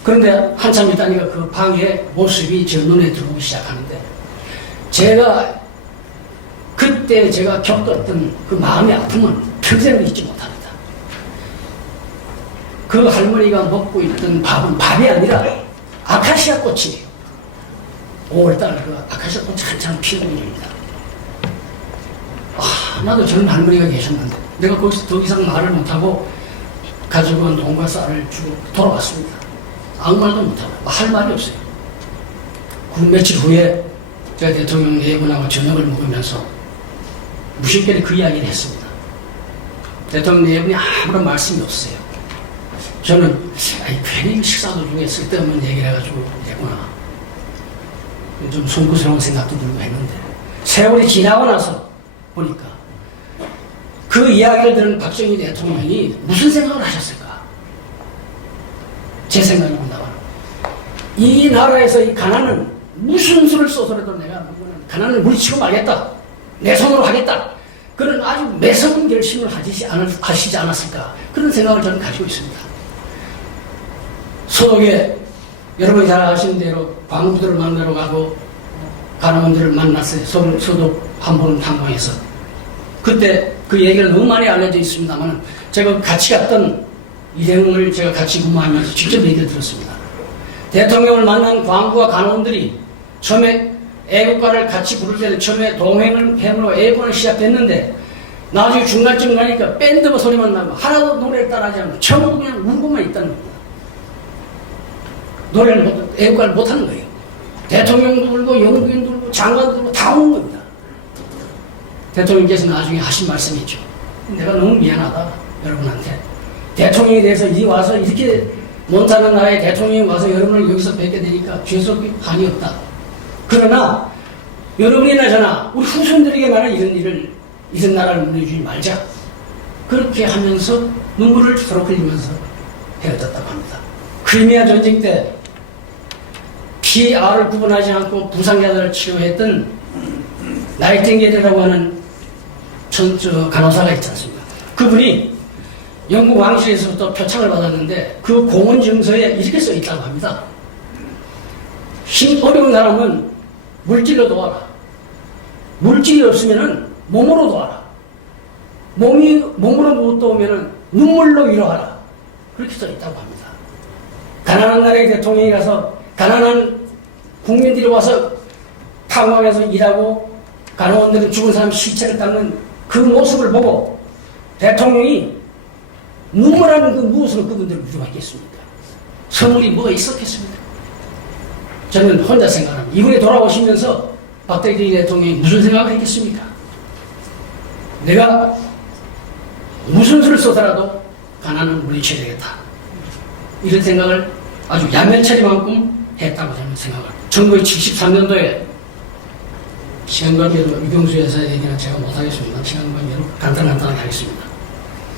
그런데 한참 있다니까 그 방의 모습이 제 눈에 들어오기 시작하는데 제가 그때 제가 겪었던 그 마음의 아픔은 평생을 잊지 못합니다. 그 할머니가 먹고 있던 밥은 밥이 아니라 아카시아 꽃이에요. 5월달 그 아카시아 꽃이 한참 피는 일입니다. 나도 저런 할머니가 계셨는데 내가 거기서 더 이상 말을 못하고 가지고 온 돈과 쌀을 주고 돌아왔습니다. 아무 말도 못하고 할 말이 없어요. 그 며칠 후에 제가 대통령 네 분하고 저녁을 먹으면서 무심결에 그 이야기를 했습니다. 대통령 네 분이 아무런 말씀이 없어요. 저는 괜히 식사 도중에 쓸데없는 얘기를 해가지고 이랬구나. 좀 송구스러운 생각도 들고 했는데 세월이 지나고 나서 보니까 그 이야기를 들은 박정희 대통령이 무슨 생각을 하셨을까? 제 생각입니다만 이 나라에서 이 가난은 무슨 수를 써서라도 내가 가난을 물리치고 말겠다. 내 손으로 하겠다. 그런 아주 매서운 결심을 하시지 않았을까. 그런 생각을 저는 가지고 있습니다. 소독에 여러분이 잘 아시는 대로 광부들을 만나러 가고 간호원들을 만났어요. 소독 한 번은 탐방해서. 그때 그 얘기가 너무 많이 알려져 있습니다만 제가 같이 갔던 일행을 제가 같이 근무하면서 직접 얘기를 들었습니다. 대통령을 만난 광부와 간호원들이 처음에 애국가를 같이 부를 때는 처음에 동행으로 애국가를 시작됐는데 나중에 중간쯤 가니까 밴드 소리만 나고 하나도 노래를 따라하지 않고 전부 그냥 울고만 있다는 겁니다. 노래를 애국가를 못하는 거예요. 대통령도 울고 영부인도 울고 장관도 울고 다 우는 겁니다. 대통령께서 나중에 하신 말씀이 있죠. 내가 너무 미안하다 여러분한테. 대통령에 대해서 이 와서 이렇게 몬타나 나라의 대통령이 와서 여러분을 여기서 뵙게 되니까 죄송이 한이 없다. 그러나 여러분이나 저나 우리 후손들에게 말은 이런 나라를 물려주지 말자. 그렇게 하면서 눈물을 서로 흘리면서 헤어졌다고 합니다. 크리미아 전쟁 때 PR을 구분하지 않고 부상자들을 치료했던 나이팅게일이라고 하는 간호사가 있지 않습니까? 그분이 영국 왕실에서부터 표창을 받았는데 그 공헌 증서에 이렇게 써 있다고 합니다. 힘 어려운 사람은 물질로 도와라. 물질이 없으면 몸으로 도와라. 몸으로 못 도우면 눈물로 위로하라. 그렇게 써 있다고 합니다. 가난한 나라의 대통령이 가서 가난한 국민들이 와서 탄광에서 일하고 간호원들은 죽은 사람 시체를 닦는 그 모습을 보고 대통령이 눈물하는 그 무엇으로 그분들을 위로하겠습니까? 선물이 뭐가 있었겠습니까? 저는 혼자 생각합니다. 이분이 돌아오시면서 박대기 대통령이 무슨 생각을 했겠습니까? 내가 무슨 수를 써서라도 가난을 물리쳐야 되겠다. 이런 생각을 아주 야멸차리만큼 했다고 저는 생각합니다. 1973년도에 시간관계로 유경수 여사의 얘기는 제가 못하겠습니다. 시간관계로 간단하게 하겠습니다.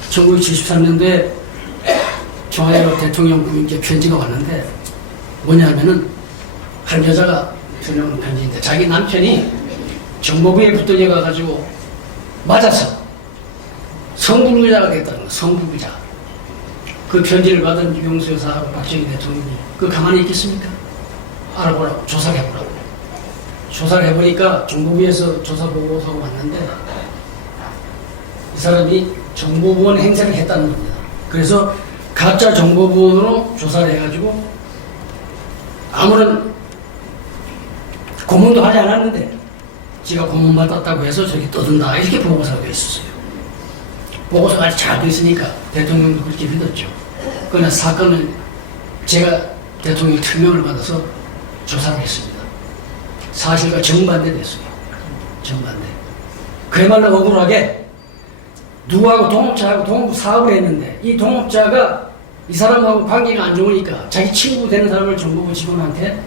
1973년도에 청와대로 대통령 부인께 편지가 왔는데 뭐냐면은 한 여자가 전해오는 편지인데 자기 남편이 정보부에 붙던 애가 가지고 맞아서 성불구자가 됐다는 거예요. 성불구자. 그 편지를 받은 유경수 여사하고 박정희 대통령이 그 가만히 있겠습니까? 알아보라고 조사를 해보라고. 조사를 해보니까 정보부에서 조사 보고서가 왔는데 이 사람이 정보부원 행세를 했다는 겁니다. 그래서 가짜 정보부원으로 조사를 해가지고 아무런 고문도 하지 않았는데 지가 고문받았다고 해서 저기 떠든다 이렇게 보고서가 돼 있었어요. 보고서가 아주 잘 돼 있으니까 대통령도 그렇게 믿었죠. 그러나 사건을 제가 대통령 특명을 받아서 조사를 했습니다. 사실과 정반대 됐어요. 정반대. 그야말로 억울하게 누구하고 동업자하고 동업 사업을 했는데 이 동업자가 이 사람하고 관계가 안 좋으니까 자기 친구 되는 사람을 정보부 직원한테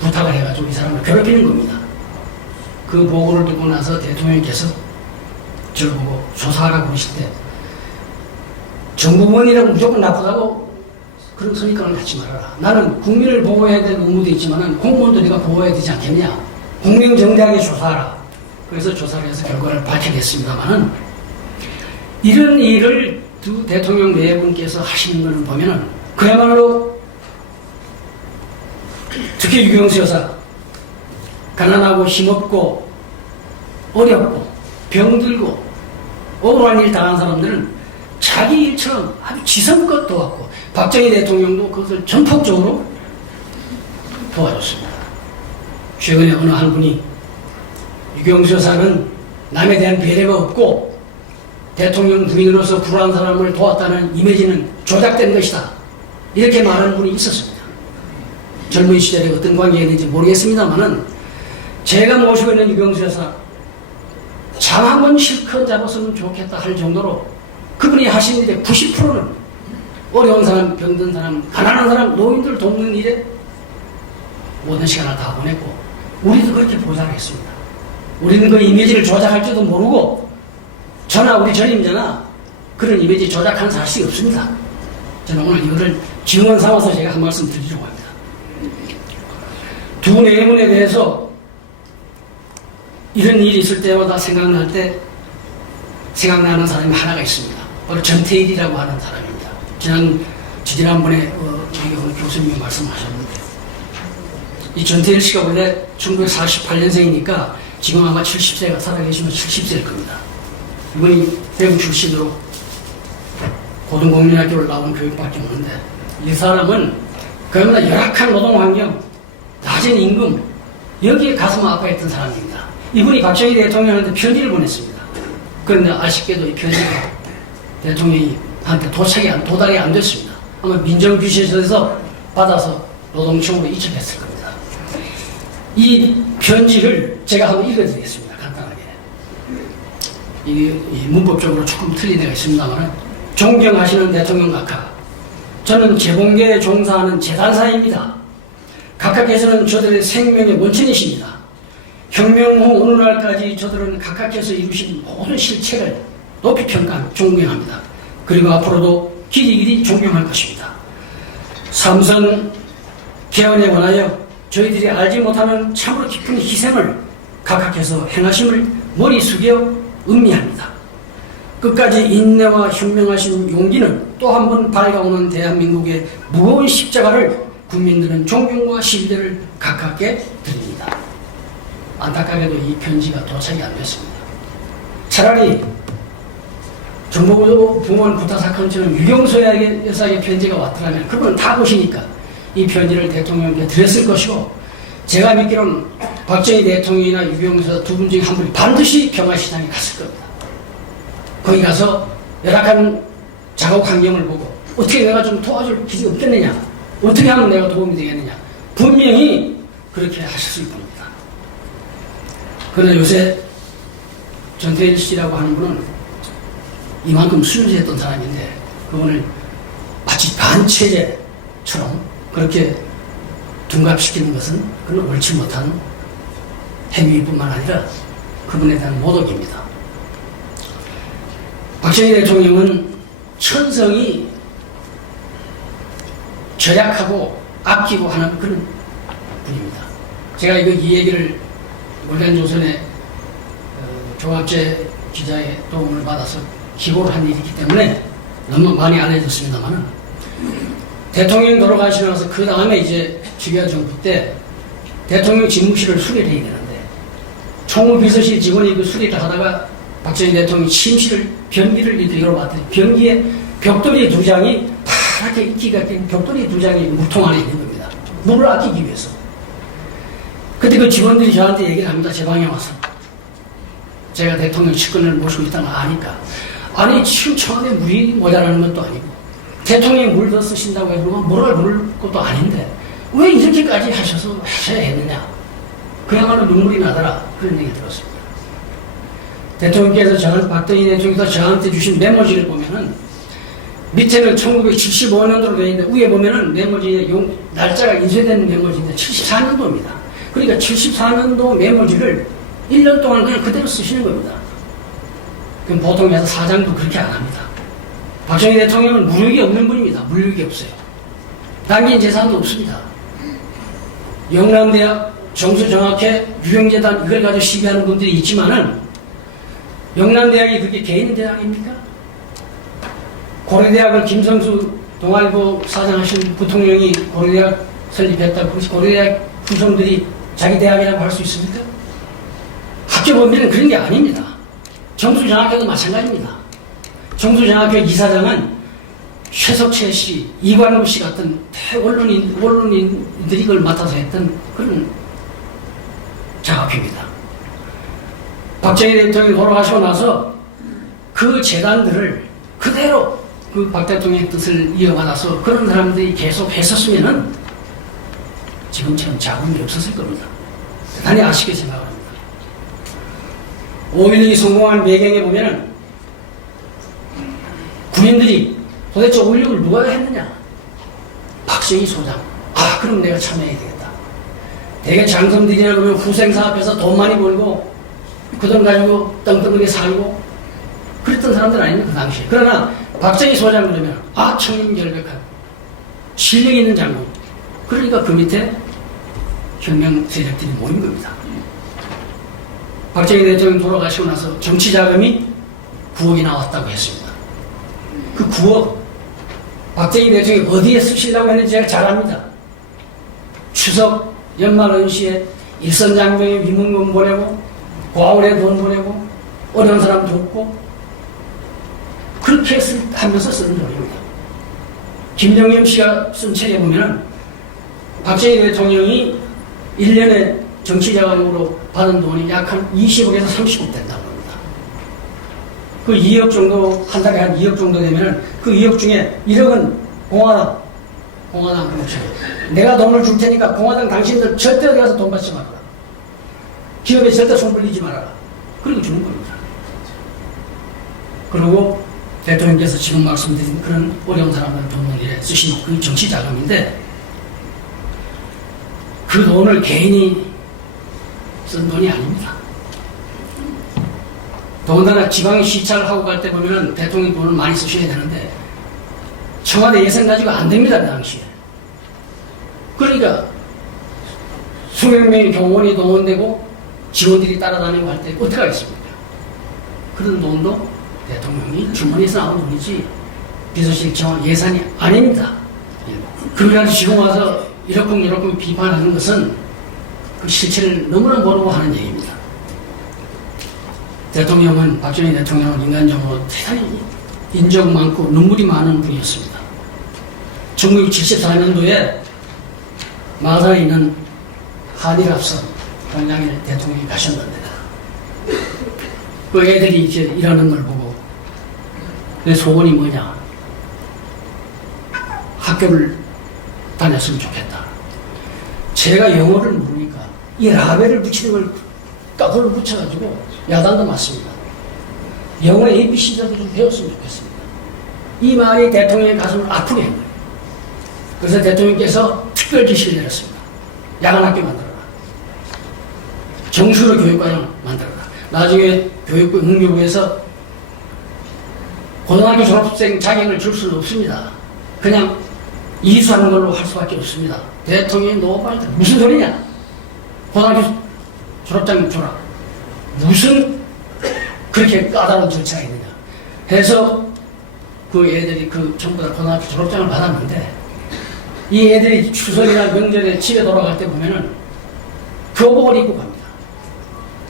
부탁을 해가지고 이 사람을 괴롭히는 겁니다. 그 보고를 듣고 나서 대통령께서 저를 보고 조사하라고 그러실 때 정보원이라고 무조건 나쁘다고 그런 선입관을 갖지 말아라. 나는 국민을 보호해야 될 의무도 있지만 공무원도 네가 보호해야 되지 않겠냐. 공명정대하게 조사하라. 그래서 조사를 해서 결과를 밝혀냈습니다만은 이런 일을 두 대통령 네 분께서 하시는 것을 보면은 그야말로 특히 유경수 여사 가난하고 힘없고 어렵고 병들고 억울한 일 당한 사람들은 자기 일처럼 아주 지성껏 도왔고 박정희 대통령도 그것을 전폭적으로 도와줬습니다. 최근에 어느 한 분이 유경수 여사는 남에 대한 배려가 없고 대통령 부인으로서 불우한 사람을 도왔다는 이미지는 조작된 것이다. 이렇게 말하는 분이 있었습니다. 젊은 시절에 어떤 관계였는지 모르겠습니다만은 제가 모시고 있는 유경수 여사 잠 한 번 실컷 잡았으면 좋겠다 할 정도로 그분이 하신 일의 90%는 어려운 사람, 병든 사람, 가난한 사람, 노인들 돕는 일에 모든 시간을 다 보냈고 우리도 그렇게 보장했습니다. 우리는 그 이미지를 조작할 줄도 모르고 저나 우리 전임자나 그런 이미지 조작하는 사실이 없습니다. 저는 오늘 이거를 증언 삼아서 제가 한 말씀 드리려고 합니다. 두 네 분에 대해서 이런 일이 있을 때마다 생각나는 사람이 하나가 있습니다. 바로 전태일이라고 하는 사람입니다. 지난번에 여기 교수님이 말씀하셨는데 이 전태일 씨가 원래 1948년생이니까 지금 아마 70세가 살아계시면 70세일 겁니다. 이분이 대구 출신으로 고등공민학교를 나온 교육밖에 없는데 이 사람은 그야말로 열악한 노동 환경, 낮은 임금 여기에 가슴 아파했던 사람입니다. 이분이 박정희 대통령한테 편지를 보냈습니다. 그런데 아쉽게도 이 편지가 대통령한테 도달이 안 됐습니다. 아마 민정비서실에서 받아서 노동청으로 이첩했을 겁니다. 이 편지를 제가 한번 읽어드리겠습니다. 간단하게. 이 문법적으로 조금 틀린 데가 있습니다만 존경하시는 대통령 각하, 저는 재봉계에 종사하는 재단사입니다. 각하께서는 저들의 생명의 원천이십니다. 혁명 후 어느 날까지 저들은 각하께서 이루신 모든 실체를 높이 평가하고 존경합니다. 그리고 앞으로도 길이 존경할 것입니다. 삼선 개헌에 관하여 저희들이 알지 못하는 참으로 깊은 희생을 각하께서 행하심을 머리 숙여 음미합니다. 끝까지 인내와 현명하신 용기는 또 한 번 밝아오는 대한민국의 무거운 십자가를 국민들은 존경과 신뢰를 각하께 드립니다. 안타깝게도 이 편지가 도착이 안 됐습니다. 차라리 정보부 부문 구타 사건처럼 유경수 여사에게 편지가 왔더라면 그분은 다 보시니까 이 편지를 대통령께 드렸을 것이고, 제가 믿기로는 박정희 대통령이나 유경수 두 분 중에 한 분이 반드시 평화시장에 갔을 겁니다. 거기 가서 열악한 작업 환경을 보고 어떻게 내가 좀 도와줄 길이 없겠느냐, 어떻게 하면 내가 도움이 되겠느냐, 분명히 그렇게 하셨을 겁니다. 그러나 요새 전태일 씨라고 하는 분은 이만큼 순수했던 사람인데 그분을 마치 반체제처럼 그렇게 둔갑시키는 것은 그는 옳지 못한 행위뿐만 아니라 그분에 대한 모독입니다. 박정희 대통령은 천성이 절약하고 아끼고 하는 그런 분입니다. 제가 이 얘기를 월간조선의 조합재 기자의 도움을 받아서 기고를 한 일이기 때문에 너무 많이 알려졌습니다만, 대통령 돌아가시고 나서 그 다음에 이제 주기아 정부 때 대통령 집무실을 수리를 해야 되는데 총무비서실 직원이 그 수리를 하다가 박정희 대통령이 침실을 변기를 이대로 봤더니 변기에 벽돌이 두 장이 파랗게 이끼가 낀 벽돌이 두 장이 물통 안에 있는 겁니다. 물을 아끼기 위해서. 그때 그 직원들이 저한테 얘기를 합니다. 제 방에 와서. 제가 대통령 측근을 모시고 있다는 걸 아니까. 아니 지금 청와대 물이 모자라는 것도 아니고 대통령이 물 더 쓰신다고 해서 뭐라 부를 것도 아닌데 왜 이렇게까지 하셔야 했느냐. 그야말로 눈물이 나더라. 그런 얘기 들었습니다. 대통령께서 박정희 대통령께서 저한테 주신 메모지를 보면은 밑에는 1975년도로 되어 있는데 위에 보면은 메모지에 날짜가 인쇄된 메모지인데 74년도입니다. 그러니까 74년도 메모지를 1년 동안 그냥 그대로 쓰시는 겁니다. 그럼 보통 회사 사장도 그렇게 안 합니다. 박정희 대통령은 물욕이 없는 분입니다. 물욕이 없어요. 남긴 재산도 없습니다. 영남대학 정수정학회 유형재단 이걸 가지고 시비하는 분들이 있지만은 영남대학이 그게 개인 대학입니까? 고려대학을 김성수 동아일보 사장하신 부통령이 고려대학 설립했다고 혹시 고려대학 후손들이 자기 대학이라고 할 수 있습니까? 학교 범위는 그런 게 아닙니다. 정수정학회도 마찬가지입니다. 정수정학회 이사장은 최석채 씨, 이관우 씨 같은 언론인들이 그걸 맡아서 했던 그런 작업입니다. 박정희 대통령이 돌아가시고 나서 그 재단들을 그대로 그 박 대통령의 뜻을 이어받아서 그런 사람들이 계속 했었으면은 지금처럼 자금이 없었을 겁니다. 대단히 아쉽게 생각합니다. 5.16이 성공한 배경에 보면은 군인들이 도대체 5.16을 누가 했느냐? 박정희 소장. 아, 그럼 내가 참여해야 되겠다. 대개 장성들이나 그러면 후생사업에서 돈 많이 벌고 그 돈 가지고 떵떵하게 살고 그랬던 사람들 아닙니까, 그 당시에. 그러나 박정희 소장 그러면 아, 청렴결백한 실력 있는 장군. 그러니까 그 밑에 혁명 세력들이 모인 겁니다. 박정희 대통령 돌아가시고 나서 정치자금이 9억이 나왔다고 했습니다. 그 9억 박정희 대통령이 어디에 쓰시려고 했는지 제가 잘 압니다. 추석 연말 연시에 일선장병에 위문금 보내고 과월에 돈 보내고 어려운 사람 돕고 그렇게 하면서 쓰는 돈입니다. 김정일 씨가 쓴 책에 보면은 박정희 대통령이 1년에 정치자금으로 받은 돈이 약 한 20억에서 30억 된다고 합니다. 그 2억 정도, 한 달에 한 2억 정도 되면 그 2억 중에 1억은 공화당 그렇죠. 내가 돈을 줄 테니까 공화당 당신들 절대 어디 가서 돈 받지 말아라. 기업에 절대 손 벌리지 말아라. 그리고 주는 겁니다. 그리고 대통령께서 지금 말씀드린 그런 어려운 사람들 돕는 일에 쓰신 그 정치 자금인데 그 돈을 개인이 쓴 돈이 아닙니다. 더군다나 지방에 시찰을 하고 갈 때 보면은 대통령 돈을 많이 쓰셔야 되는데 청와대 예산 가지고 안 됩니다, 그 당시에. 그러니까 수백 명의 경호원이 동원되고 직원들이 따라다니고 할 때 어떻게 하겠습니까? 그런 돈도 대통령이 주머니에서 나온 돈이지 비서실 청와 예산이 아닙니다. 그래가지고 지금 와서 이렇게 비판하는 것은 그 실체를 너무나 모르고 하는 얘기입니다. 대통령은, 박정희 대통령은 인간적으로 대단히 인적 많고 눈물이 많은 분이었습니다. 1974년도에 마산에 있는 한일합선 공장에 대통령이 가셨는데 그 애들이 이제 일하는 걸 보고 내 소원이 뭐냐, 학교를 다녔으면 좋겠다. 제가 영어를 모르니까 이 라벨을 붙이는 걸 까돌로 붙여가지고 야단도 맞습니다. 영어 ABC자도 좀 배웠으면 좋겠습니다. 이 말이 대통령의 가슴을 아프게 한 거예요. 그래서 대통령께서 특별 지시를 내렸습니다. 야간학교 만들어라. 정시로 교육과정 만들어라. 나중에 교육부 응교부에서 고등학교 졸업생 자격을 줄 수는 없습니다. 그냥 이수하는 걸로 할 수밖에 없습니다. 대통령이 노발대 무슨 소리냐? 고등학교 졸업장 줘라. 무슨 그렇게 까다로운 절차가 있느냐 해서 그 애들이 그 전부 다 고등학교 졸업장을 받았는데 이 애들이 추석이나 명절에 집에 돌아갈 때 보면은 교복을 입고 갑니다.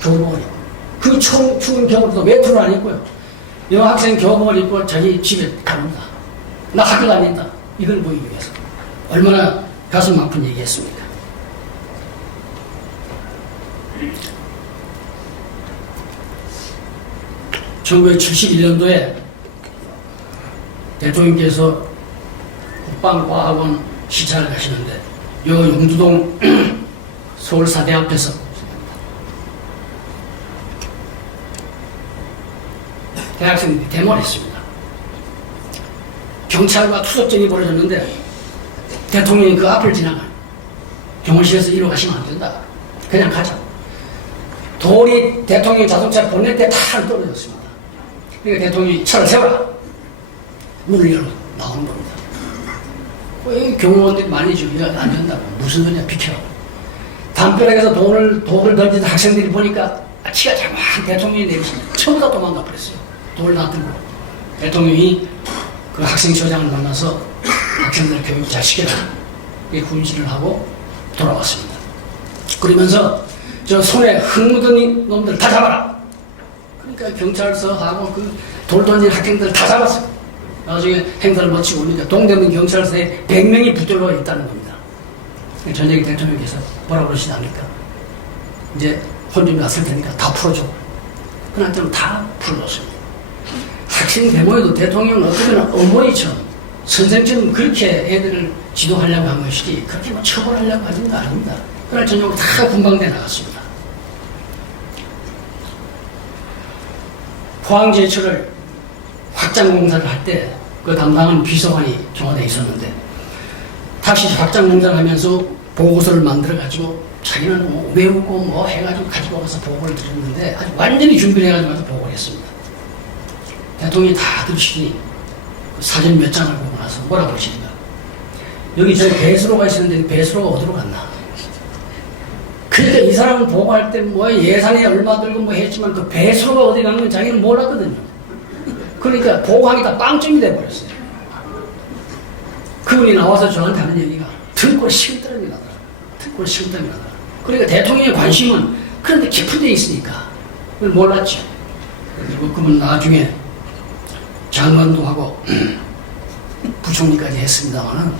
교복을 입고. 그 추운 겨울에도 외투를 안 입고요. 여학생 교복을 입고 자기 집에 갑니다. 나 학교 다닌다. 이걸 보이기 위해서. 얼마나 가슴 아픈 얘기했습니까? (1971년도에) 대통령께서 국방과학원 시찰을 가시는데 요 용두동 서울사대 앞에서 대학생들이 데모를 했습니다. 경찰과 투석전이 벌어졌는데 대통령이 그 앞을 지나가 경호실에서 이리로 가시면 안 된다. 그냥 가자. 돌이 대통령 자동차 본넷에 탁 떨어졌습니다. 그러니까 대통령이 차를 세워라. 문을 열어 나오는 겁니다. 왜 경호원들이 많이 주기가 안 된다고. 무슨 소리냐, 비켜. 담벼락에서 돌을 던지는 학생들이 보니까 치가 잘막 대통령이 내리시면 전부 다 도망가 버렸어요. 돌을 놔들고. 대통령이 그 학생처장을 만나서 학생들 교육 잘 시켜라. 훈시를 하고 돌아왔습니다. 그러면서 저 손에 흙 묻은 놈들 다 잡아라. 그러니까 경찰서하고 그 돌 던진 학생들 다 잡았어요. 나중에 행사를 마치고 오니까 동대문 경찰서에 100명이 붙들려 있다는 겁니다. 저녁에 대통령께서 뭐라고 그러시답니까? 이제 혼좀 났을 테니까 다 풀어줘. 그날처럼 다 풀어줬습니다. 학생 데모에도 대통령은 어떻게 보면 어머니처럼 선생처럼 그렇게 애들을 지도하려고 한 것이지 그렇게 뭐 처벌하려고 하는 거 아닙니다. 그날 저녁에 다 군방대 나갔습니다. 포항제철을 확장 공사를 할 때 그 담당한 비서관이 청와대에 있었는데 다시 확장 공사를 하면서 보고서를 만들어 가지고 자기는 뭐 외우고 뭐 해가지고 가지고 와서 보고를 드렸는데 아주 완전히 준비를 해가지고 와서 보고를 했습니다. 대통령이 다 들으시니 사진 몇 장을 보고 나서 뭐라고 그러십니까? 여기 저 배수로가 있었는데 배수로가 어디로 갔나? 그러니까 이 사람은 보고할 때 뭐 예산이 얼마 들고 뭐 했지만 그 배수로가 어디 간 건 자기는 몰랐거든요. 그러니까 보고하기 다 빵점이 돼버렸어요. 그분이 나와서 저한테 하는 얘기가 등골 식은땀이 나더라. 등골 식은땀이 나더라. 그러니까 대통령의 관심은 그런데 깊은 데 있으니까 그걸 몰랐죠. 그리고 그분 나중에 장관도 하고 부총리까지 했습니다만은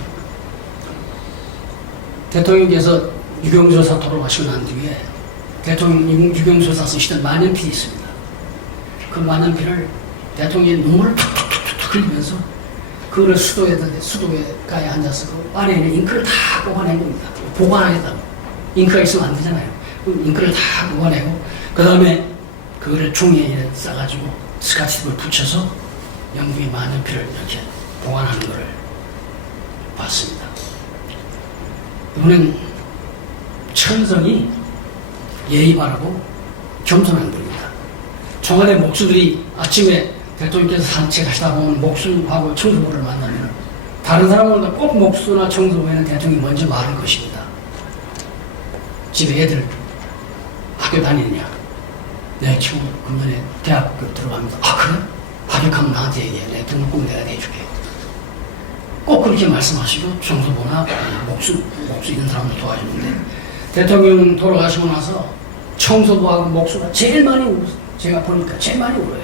대통령께서 유경조사 돌아가시고 난 뒤에 대통령 유경조사 쓰시던 만년필이 있습니다. 그 만년필을 대통령이 눈물을 툭툭툭툭 흘리면서 그거를 수도가에 앉아서 그 안에 있는 잉크를 다 뽑아낸 겁니다. 보관하겠다고. 잉크가 있으면 안 되잖아요. 잉크를 다 뽑아내고 그 다음에 그거를 종이에 싸가지고 스카치tip을 붙여서 영국의 만년필을 이렇게 보관하는 것을 봤습니다. 이분은 천성이 예의 바르고 겸손한 분입니다. 청와대 목수들이 아침에 대통령께서 산책하시다 보면 목수하고 청소부를 만나면 다른 사람보다 꼭 목수나 청소부에는 대통령이 먼저 말할 것입니다. 집에 애들 학교 다니느냐? 내 친구 금년에 대학교 들어가면서 그래? 합격하면 나한테 얘기해. 내 등록금 내가 내줄게. 꼭 그렇게 말씀하시고 청소부나 목수 이런 사람들 도와주는데 대통령 돌아가시고 나서 청소부하고 목수가 제일 많이 울었어요. 제가 보니까 제일 많이 울어요.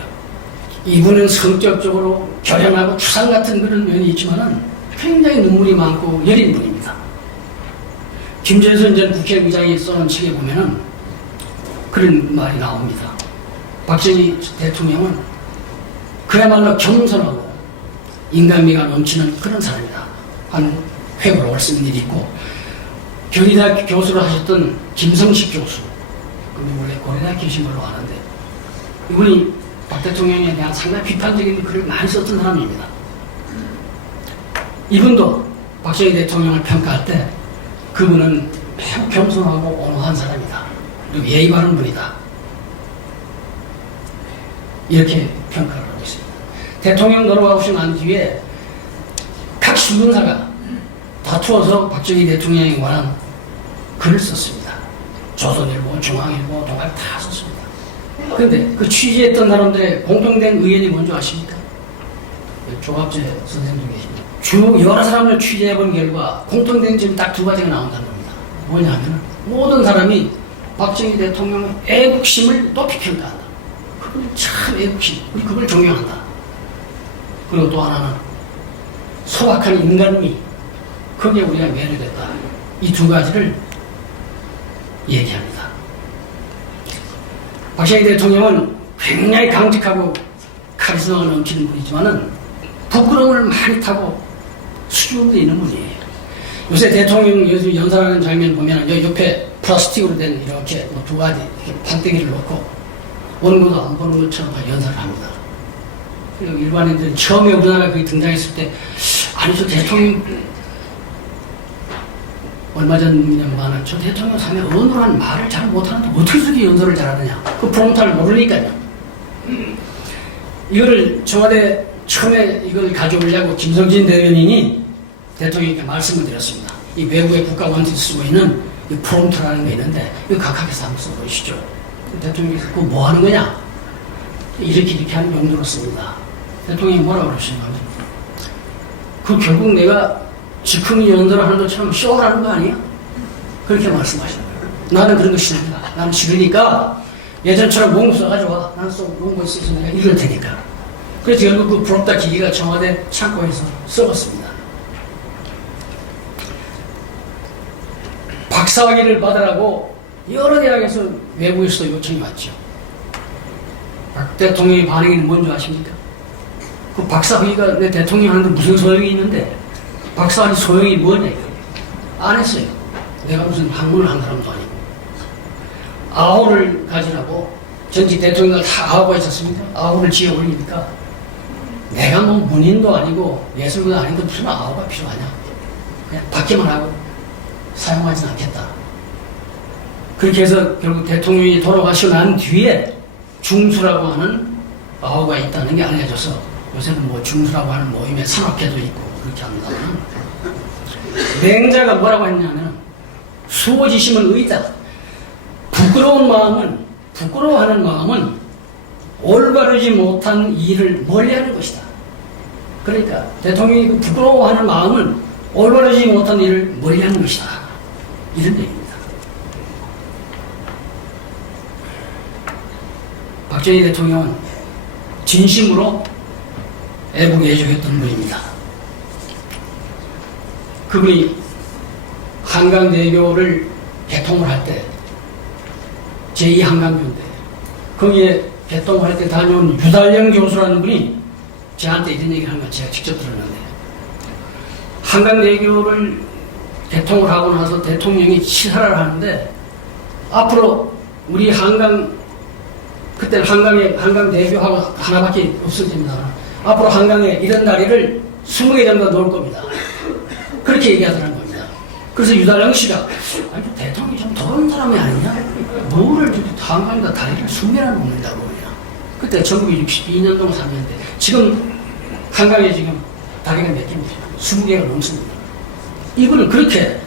이분은 성격적으로 결연하고 추상 같은 그런 면이 있지만은 굉장히 눈물이 많고 여린 분입니다. 김재선 전 국회의장이 써놓은 책에 보면은 그런 말이 나옵니다. 박정희 대통령은 그야말로 겸손하고 인간미가 넘치는 그런 사람이다. 한 회고를 옳은 일이 있고 경희대학 교수를 하셨던 김성식 교수, 근데 원래 고려대학 계신 걸로 아는데 이분이 박 대통령에 대한 상당히 비판적인 글을 많이 썼던 사람입니다. 이분도 박정희 대통령을 평가할 때 그분은 매우 겸손하고 온화한 사람이다. 그리고 예의 바른 분이다. 이렇게 평가를 하고 있습니다. 대통령 돌아가시고 난 뒤에 각 신문사가 다투어서 박정희 대통령에 관한 글을 썼습니다. 조선일보, 중앙일보, 동아일 다 썼습니다. 그런데 그 취재했던 사람들의 공통된 의견이 뭔지 아십니까? 조갑재 선생님도 계십니다. 쭉 여러 사람을 취재해본 결과 공통된 점이 딱 두 가지가 나온다는 겁니다. 뭐냐면 모든 사람이 박정희 대통령의 애국심을 높이 평가한다. 그분이 참 애국심, 우리 그걸 존경한다. 그리고 또 하나는 소박한 인간미, 그게 우리가 매력했다. 이 두 가지를 얘기합니다. 박정희 대통령은 굉장히 강직하고 카리스마가 넘치는 분이지만은 부끄러움을 많이 타고 수줍음도 있는 분이에요. 요새 대통령 요즘 연설하는 장면 보면 여기 옆에 플라스틱으로 된 이렇게 두 가지 이렇게 판때기를 놓고 보는 것도 안 보는 것처럼 연설을 합니다. 일반인들은 처음에 우리나라에 거기 등장했을 때 아니 저 대통령 얼마 전에만은 저 대통령 상에 언어란 말을 잘 못하는데 어떻게 저렇게 연설을 잘하느냐. 그 프롬프터를 모르니까요. 이거를 청와대 처음에 이걸 가져오려고 김성진 대변인이 대통령께 말씀을 드렸습니다. 이 외국의 국가원들이 쓰고 있는 이 프롬프터라는 게 있는데 이거 각하께서 한번 써보시죠. 대통령께서 그거 뭐 하는 거냐? 이렇게 하는 용도로 씁니다. 대통령이 뭐라고 그러시냐면 그 결국 내가 즉흥 연설을 하는 것처럼 쇼를 하는 거 아니야? 그렇게 말씀하시는 거예요. 나는 그런 거 싫습니다. 나는 싫으니까 예전처럼 원고 써가지고 와. 나는 원고 써서 내가 이럴 테니까. 그래서 결국 그 프롬프터 기기가 청와대 창고에서 썩었습니다. 박사학위를 받으라고 여러 대학에서 외부에서 요청이 왔죠. 박 대통령의 반응이 뭔지 아십니까? 그 박사학위가 내 대통령 하는데 무슨 소용이 있는데 박사학위 소용이 뭐냐 이거. 안 했어요. 내가 무슨 학문을 한 사람도 아니고. 아호를 가지라고 전직 대통령들 다 아호가 있었습니까? 아호를 지어 올리니까 내가 뭐 문인도 아니고 예술가도 아닌데 무슨 아호가 필요하냐. 그냥 받기만 하고 사용하진 않겠다. 그렇게 해서 결국 대통령이 돌아가시고 난 뒤에 중수라고 하는 아호가 있다는 게 알려져서 요새는 뭐 중수라고 하는 모임에 산업계도 있고 그렇게 합니다만 맹자가 뭐라고 했냐면 수호지심은 의다. 부끄러워하는 마음은 올바르지 못한 일을 멀리하는 것이다. 그러니까 대통령이 그 부끄러워하는 마음은 올바르지 못한 일을 멀리하는 것이다. 이런 얘기입니다. 박정희 대통령은 진심으로 애국애족했던 분입니다. 그분이 한강대교를 개통을 할 때 제2한강교인데 거기에 개통을 할 때 다녀온 유달령 교수라는 분이 저한테 이런 얘기를 하는 걸 제가 직접 들었는데 한강대교를 개통을 하고 나서 대통령이 시사를 하는데 앞으로 우리 한강 그때 한강 대교하고 하나밖에 없어집니다. 앞으로 한강에 이런 다리를 20개 정도 놓을 겁니다. 그렇게 얘기하더라는 겁니다. 그래서 유달영 씨가 아니, 대통령이 좀 더러운 사람이 아니냐? 뭐를 한강에다 다리를 20개나 놓는다고 그냥. 그때 1962년도 3년대. 지금 한강에 지금 다리가 몇 개입니까? 20개가 넘습니다. 이분은 그렇게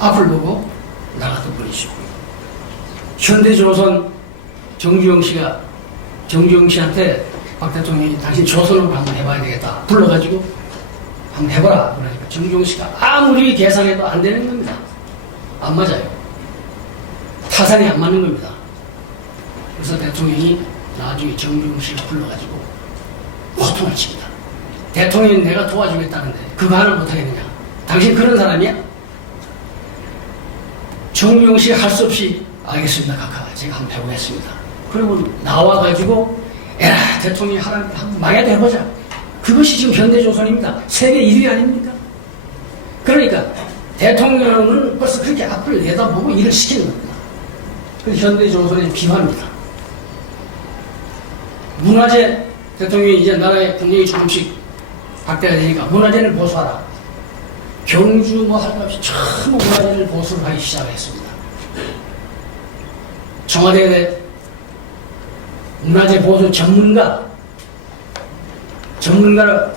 앞을 보고 나갔던 분이시고, 현대조선 정주영 씨한테 박 대통령이 당신 조선으로 한번 해봐야 되겠다 불러가지고 한번 해봐라 그러니까 정주영 씨가 아무리 계산해도 안 되는 겁니다. 안 맞아요. 타산이 안 맞는 겁니다. 그래서 대통령이 나중에 정주영 씨를 불러가지고 호통을 칩니다. 대통령이 내가 도와주겠다는데 그거 하나 못하겠느냐? 당신 그런 사람이야? 정주영 씨 할 수 없이 알겠습니다. 카카 제가 한번 해보겠습니다. 그리고 나와가지고 에라 대통령이 하라는 한번 망해도 해보자. 그것이 지금 현대조선입니다. 세계 1위 아닙니까? 그러니까 대통령은 벌써 그렇게 앞을 내다보고 일을 시키는 겁니다. 그 현대조선의 비화입니다. 문화재 대통령이 이제 나라의 국력이 조금씩 확대가 되니까 문화재를 보수하라. 경주 뭐 할 것 없이 전부 문화재를 보수를 하기 시작했습니다. 청와대 문화재 보수 전문가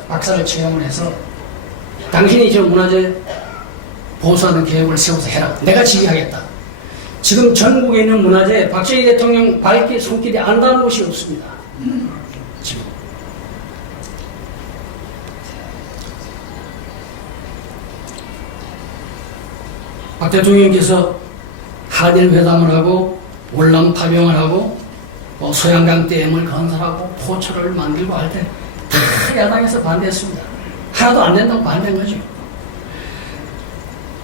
박사를 채용을 해서 당신이 저 문화재 보수하는 계획을 세워서 해라. 내가 지휘하겠다. 지금 전국에 있는 문화재 박정희 대통령 발길 손길이 안 닿는 곳이 없습니다. 지금. 박 대통령께서 한일 회담을 하고 월남 파병을 하고 소양강 댐을 건설하고 포철을 만들고 할 때 다 야당에서 반대했습니다. 하나도 안 된다고 반대한 거죠.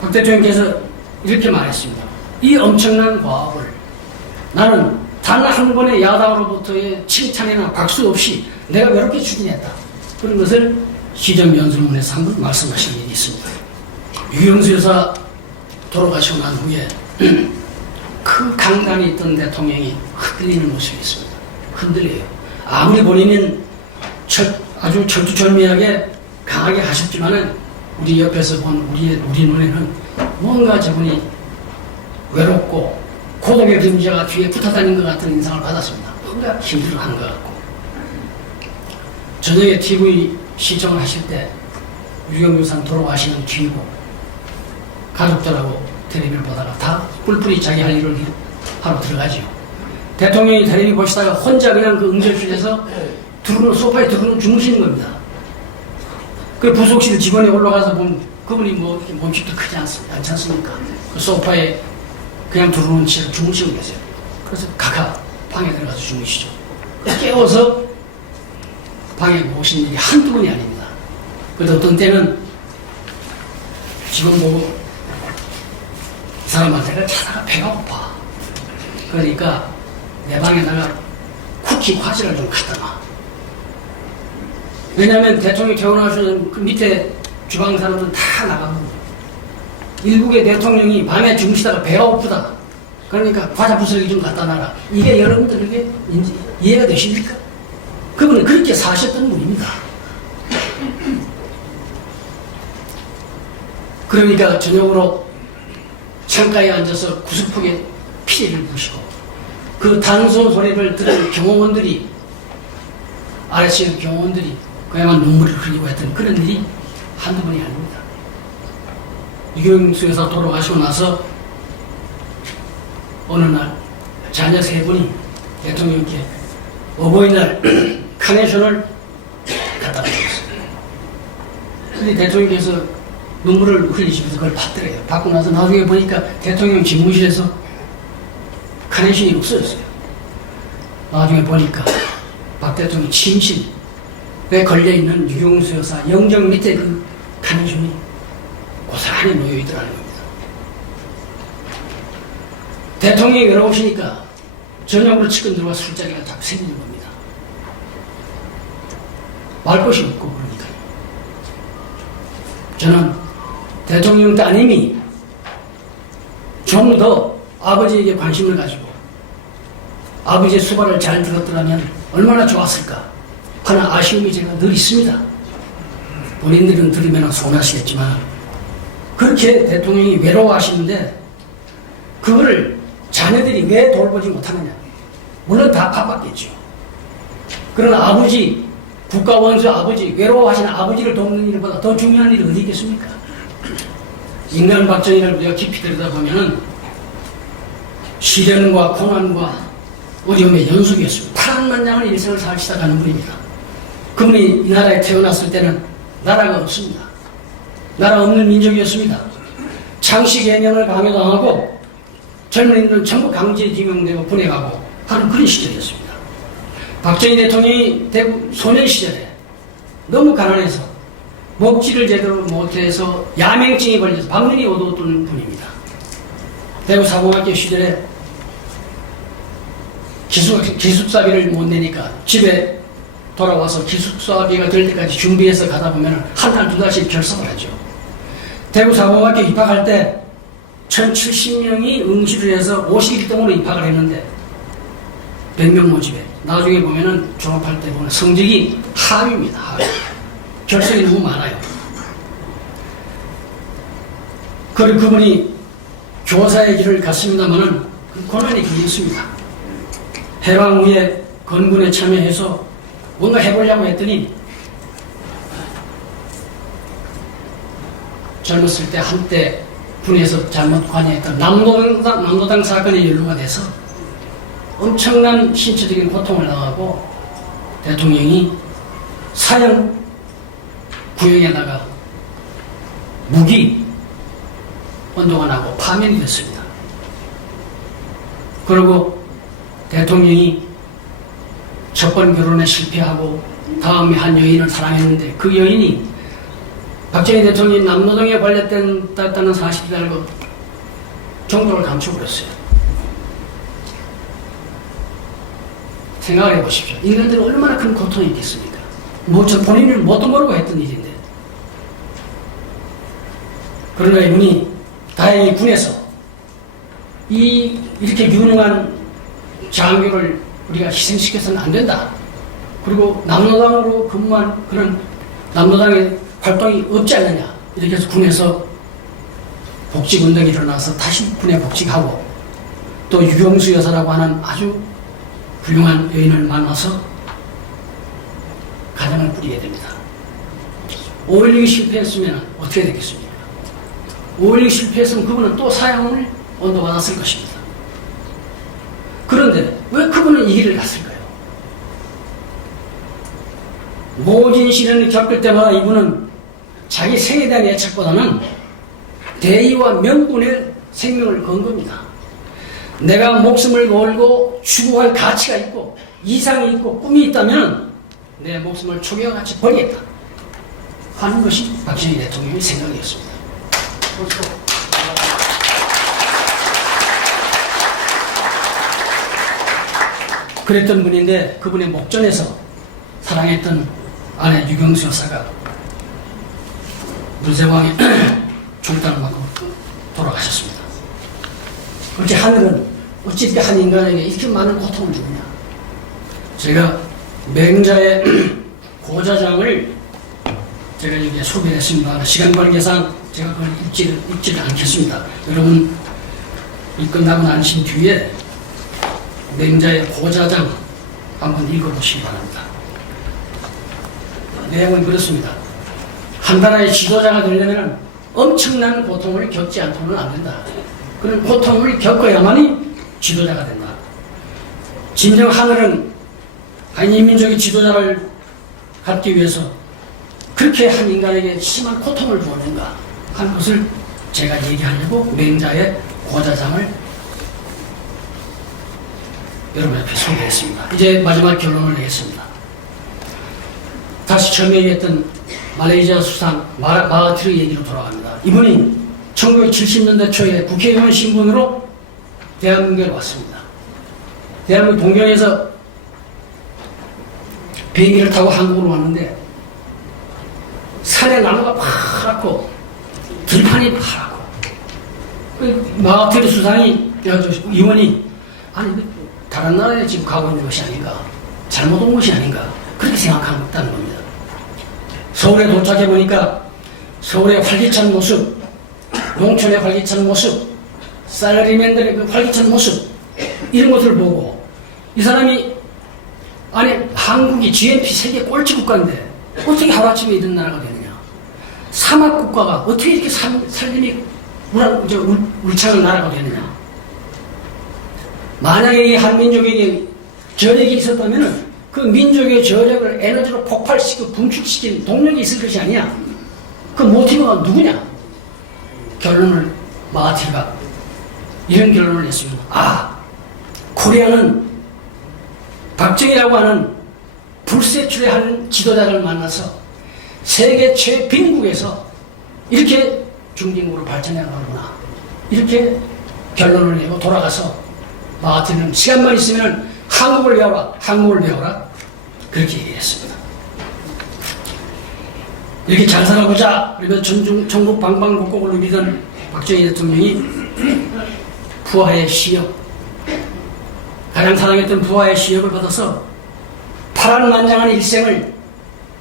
박 대통령께서 이렇게 말했습니다. 이 엄청난 과업을 나는 단 한 번의 야당으로부터의 칭찬이나 박수 없이 내가 외롭게 추진했다. 그런 것을 시정연설문에서 한번 말씀하신 일이 있습니다. 유영수 여사 돌아가시고 난 후에 그 강단에 있던 대통령이 흔들리는 모습이 있습니다. 흔들려요. 아무리 본인은 아주 철두철미하게 강하게 하셨지만은 우리 옆에서 본 우리 눈에는 뭔가 저분이 외롭고 고독의 그림자가 뒤에 붙어다닌 것 같은 인상을 받았습니다. 뭔가 힘들어하는 것 같고. 저녁에 TV 시청을 하실 때 유경유산 돌아가시는 뒤고 가족들하고 텔레비를 보다가 다 뿔뿔이 자기 할 일을 하러 들어가지요. 대통령이 텔레비 보시다가 혼자 그냥 그 응접실에서 소파에 들어누워 주무시는 겁니다. 그 부속실 직원이 올라가서 보면 그분이 뭐 몸집도 크지 않습니까? 그 소파에 그냥 들어누운 채로 주무시고 계세요. 그래서 각하 방에 들어가서 주무시죠. 깨워서 방에 모신 일이 한두 번이 아닙니다. 그래도 어떤 때는 직원 보고 이 사람한테 자다가 배가 고파. 그러니까 내 방에다가 쿠키 과자를 좀 갖다 놔. 왜냐하면 대통령이 퇴원하시는 그 밑에 주방 사람들은 다 나가고 일국의 대통령이 밤에 주무시다가 배가 고프다. 그러니까 과자 부스러기 좀 갖다 놔라. 이게 여러분들 그게 이해가 되십니까? 그분은 그렇게 사셨던 분입니다. 그러니까 저녁으로 창가에 앉아서 구슬프게 피리를 부시고 그 단소 소리를 들은 경호원들이 아래에 있는 경호원들이 그야말로 눈물을 흘리고 했던 그런 일이 한두 번이 아닙니다. 유경수 여사 돌아가시고 나서 어느 날 자녀 세 분이 대통령께 어버이날 카네이션을 갖다 주셨어요. 근데 대통령께서 눈물을 흘리시면서 그걸 받더래요. 받고 나서 나중에 보니까 대통령 집무실에서 카네이션이 없어졌어요. 나중에 보니까 박 대통령 침실에 걸려있는 유경수 여사 영정 밑에 그 카네이션이 고스란히 놓여있더라는 겁니다. 대통령이 외로우시니까 저녁으로 치권 들어와 술자리가 딱 생기는 겁니다. 말 것이 없고 그러니까요. 저는 대통령 따님이 좀 더 아버지에게 관심을 가지고 아버지의 수발을 잘 들었더라면 얼마나 좋았을까 하는 아쉬움이 제가 늘 있습니다. 본인들은 들으면 서운하시겠지만 그렇게 대통령이 외로워하시는데 그거를 자녀들이 왜 돌보지 못하느냐. 물론 다 바빴겠죠. 그러나 아버지, 국가원수 아버지, 외로워하시는 아버지를 돕는 일보다 더 중요한 일이 어디 있겠습니까? 인간 박정희를 우리가 깊이 들여다보면 시련과 고난과 어려움의 연속이었습니다. 파란만장한 일생을 살 시작하는 분입니다. 그분이 이 나라에 태어났을 때는 나라가 없습니다. 나라 없는 민족이었습니다. 창씨 개념을 강요당하고 젊은이들은 전부 강제징용되고 분해가고 하는 그런 시절이었습니다. 박정희 대통령이 대구 소년 시절에 너무 가난해서 먹지를 제대로 못해서 야맹증에 걸려서 방문이 얻어왔던 분입니다. 대구 사범학교 시절에 기숙사비를 못 내니까 집에 돌아와서 기숙사비가 될 때까지 준비해서 가다 보면 한 달, 두 달씩 결석을 하죠. 대구 사범학교 입학할 때 1070명이 응시를 해서 51등으로 입학을 했는데 100명 모집에 나중에 보면은 졸업할 때 보면 성적이 하위입니다. 하위. 결석이 너무 많아요. 그리고 그분이 교사의 길을 갔습니다마는 고난이 길었습니다. 해방 후에 건군에 참여해서 뭔가 해보려고 했더니 젊었을 때 한때 군에서 잘못 관여했던 남노당 사건에 연루가 돼서 엄청난 신체적인 고통을 당하고 대통령이 사형 구형에다가 무기 언도가 나고 파면이 됐습니다. 그리고 대통령이 첫 번 결혼에 실패하고 다음에 한 여인을 사랑했는데 그 여인이 박정희 대통령이 남노동에 관련됐다는 사실을 알고 종족을 감춰버렸어요. 생각을 해보십시오. 인간들은 얼마나 큰 고통이 있겠습니까? 저 본인을 뭣도 모르고 했던 일인데. 그러나 이분이 다행히 군에서 이렇게 유능한 장교를 우리가 희생시켜서는 안 된다. 그리고 남노당으로 근무한 그런 남노당의 활동이 없지 않느냐. 이렇게 해서 군에서 복직운동이 일어나서 다시 군에 복직하고 또 유경수 여사라고 하는 아주 훌륭한 여인을 만나서 가정을 꾸리게 됩니다. 5.16이 실패했으면 어떻게 됐겠습니까? 5.16이 실패했으면 그분은 또 사형을 언도받았을 것입니다. 그런데 왜 그분은 이 길을 갔을까요? 모진 시련을 겪을 때마다 이분은 자기 생에 대한 애착보다는 대의와 명분의 생명을 건 겁니다. 내가 목숨을 걸고 추구할 가치가 있고 이상이 있고 꿈이 있다면 내 목숨을 초기와 같이 버리겠다 하는 것이 박정희 대통령의 생각이었습니다. 그랬던 분인데 그분의 목전에서 사랑했던 아내 유경수 여사가 문세왕의 중단을 받고 돌아가셨습니다. 그렇게 하늘은 어찌 이렇게 한 인간에게 이렇게 많은 고통을 주느냐. 제가 맹자의 고자장을 제가 여기에 소개했습니다. 시간 관계상 제가 그걸 읽지를 않겠습니다. 여러분 이 끝나고 나신 뒤에 맹자의 고자장 한번 읽어보시기 바랍니다. 내용은 그렇습니다. 한 나라의 지도자가 되려면 엄청난 고통을 겪지 않고는 안 된다. 그런 고통을 겪어야만이 지도자가 된다. 진정 하늘은 한 인민족의 지도자를 갖기 위해서 그렇게 한 인간에게 심한 고통을 주었는가 하는 것을 제가 얘기하려고 맹자의 고자장을 여러분 앞에 소개했습니다. 이제 마지막 결론을 내겠습니다. 다시 처음에 얘기했던 말레이시아 수상 마하티르 얘기로 돌아갑니다. 이분이 1970년대 초에 국회의원 신분으로 대한민국에 왔습니다. 대한민국 동경에서 비행기를 타고 한국으로 왔는데 산에 나무가 파랗고 들판이 파랗고 마하티르 수상이 의원이 아니 다른 나라에 지금 가고 있는 것이 아닌가, 잘못 온 것이 아닌가, 그렇게 생각한다는 겁니다. 서울에 도착해 보니까 서울의 활기찬 모습, 농촌의 활기찬 모습, 쌀리맨들의 그 활기찬 모습, 이런 것을 보고 이 사람이 아니 한국이 GNP 세계 꼴찌 국가인데 어떻게 하루아침에 이런 나라가 되느냐, 사막 국가가 어떻게 이렇게 살림이 울창한 나라가 되느냐. 만약에 이 한민족에게 저력이 있었다면 그 민족의 저력을 에너지로 폭발시키고 분출시킨 동력이 있을 것이 아니야. 그 모티브가 누구냐? 결론을 마하티가 이런 결론을 냈습니다. 아, 코리아는 박정희라고 하는 불세출의 한 지도자를 만나서 세계 최빈국에서 이렇게 중진국으로 발전해 나가구나, 이렇게 결론을 내고 돌아가서 마하티는 시간만 있으면 한국을 배워라, 한국을 배워라, 그렇게 얘기했습니다. 이렇게 잘 살아보자 그러면 전국 방방곡곡을 누비던 박정희 대통령이 부하의 시력, 가장 사랑했던 부하의 시력을 받아서 파란만장한 일생을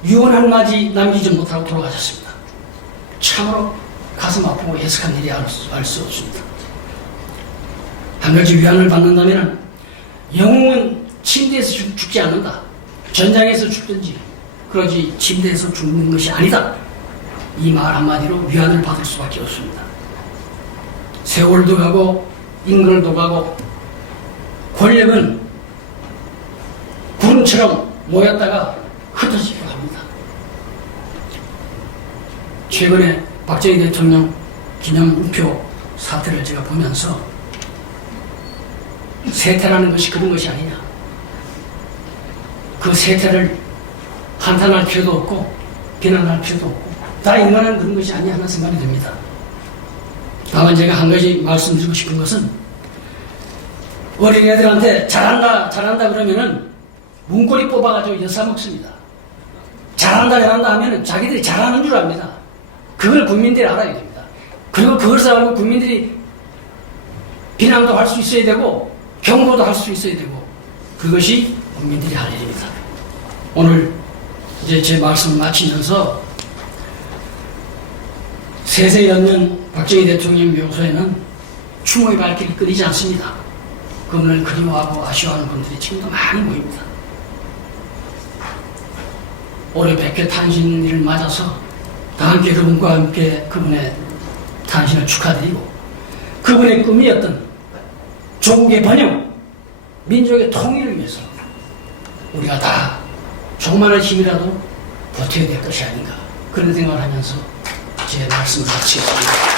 유언 한마디 남기지 못하고 돌아가셨습니다. 참으로 가슴 아프고 애석한 일이 알 수 없습니다. 한 가지 위안을 받는다면 영웅은 침대에서 죽지 않는다. 전장에서 죽든지 그러지 침대에서 죽는 것이 아니다. 이 말 한마디로 위안을 받을 수밖에 없습니다. 세월도 가고 인걸도 가고 권력은 구름처럼 모였다가 흩어지기도 합니다. 최근에 박정희 대통령 기념 우표 사태를 제가 보면서 세태라는 것이 그런 것이 아니냐, 그 세태를 한탄할 필요도 없고 비난할 필요도 없고 다 인간은 그런 것이 아니냐 하는 생각이 듭니다. 다만 제가 한 가지 말씀드리고 싶은 것은 어린애들한테 잘한다 잘한다 그러면은 문고리 뽑아가지고 엿사먹습니다. 잘한다 하면은 자기들이 잘하는 줄 압니다. 그걸 국민들이 알아야 됩니다. 그리고 그것을 알고 국민들이 비난도 할 수 있어야 되고 경고도 할 수 있어야 되고, 그것이 국민들이 할 일입니다. 오늘 이제 제 말씀을 마치면서 세세 연년 박정희 대통령 묘소에는 추모의 발길이 끊이지 않습니다. 그분을 그리워하고 아쉬워하는 분들이 지금도 많이 모입니다. 올해 100회 탄신일을 맞아서 다 함께 그분과 함께 그분의 탄신을 축하드리고, 그분의 꿈이었던 조국의 번영, 민족의 통일을 위해서 우리가 다 조그마한 힘이라도 보태야 될 것이 아닌가, 그런 생각을 하면서 제 말씀을 마치겠습니다.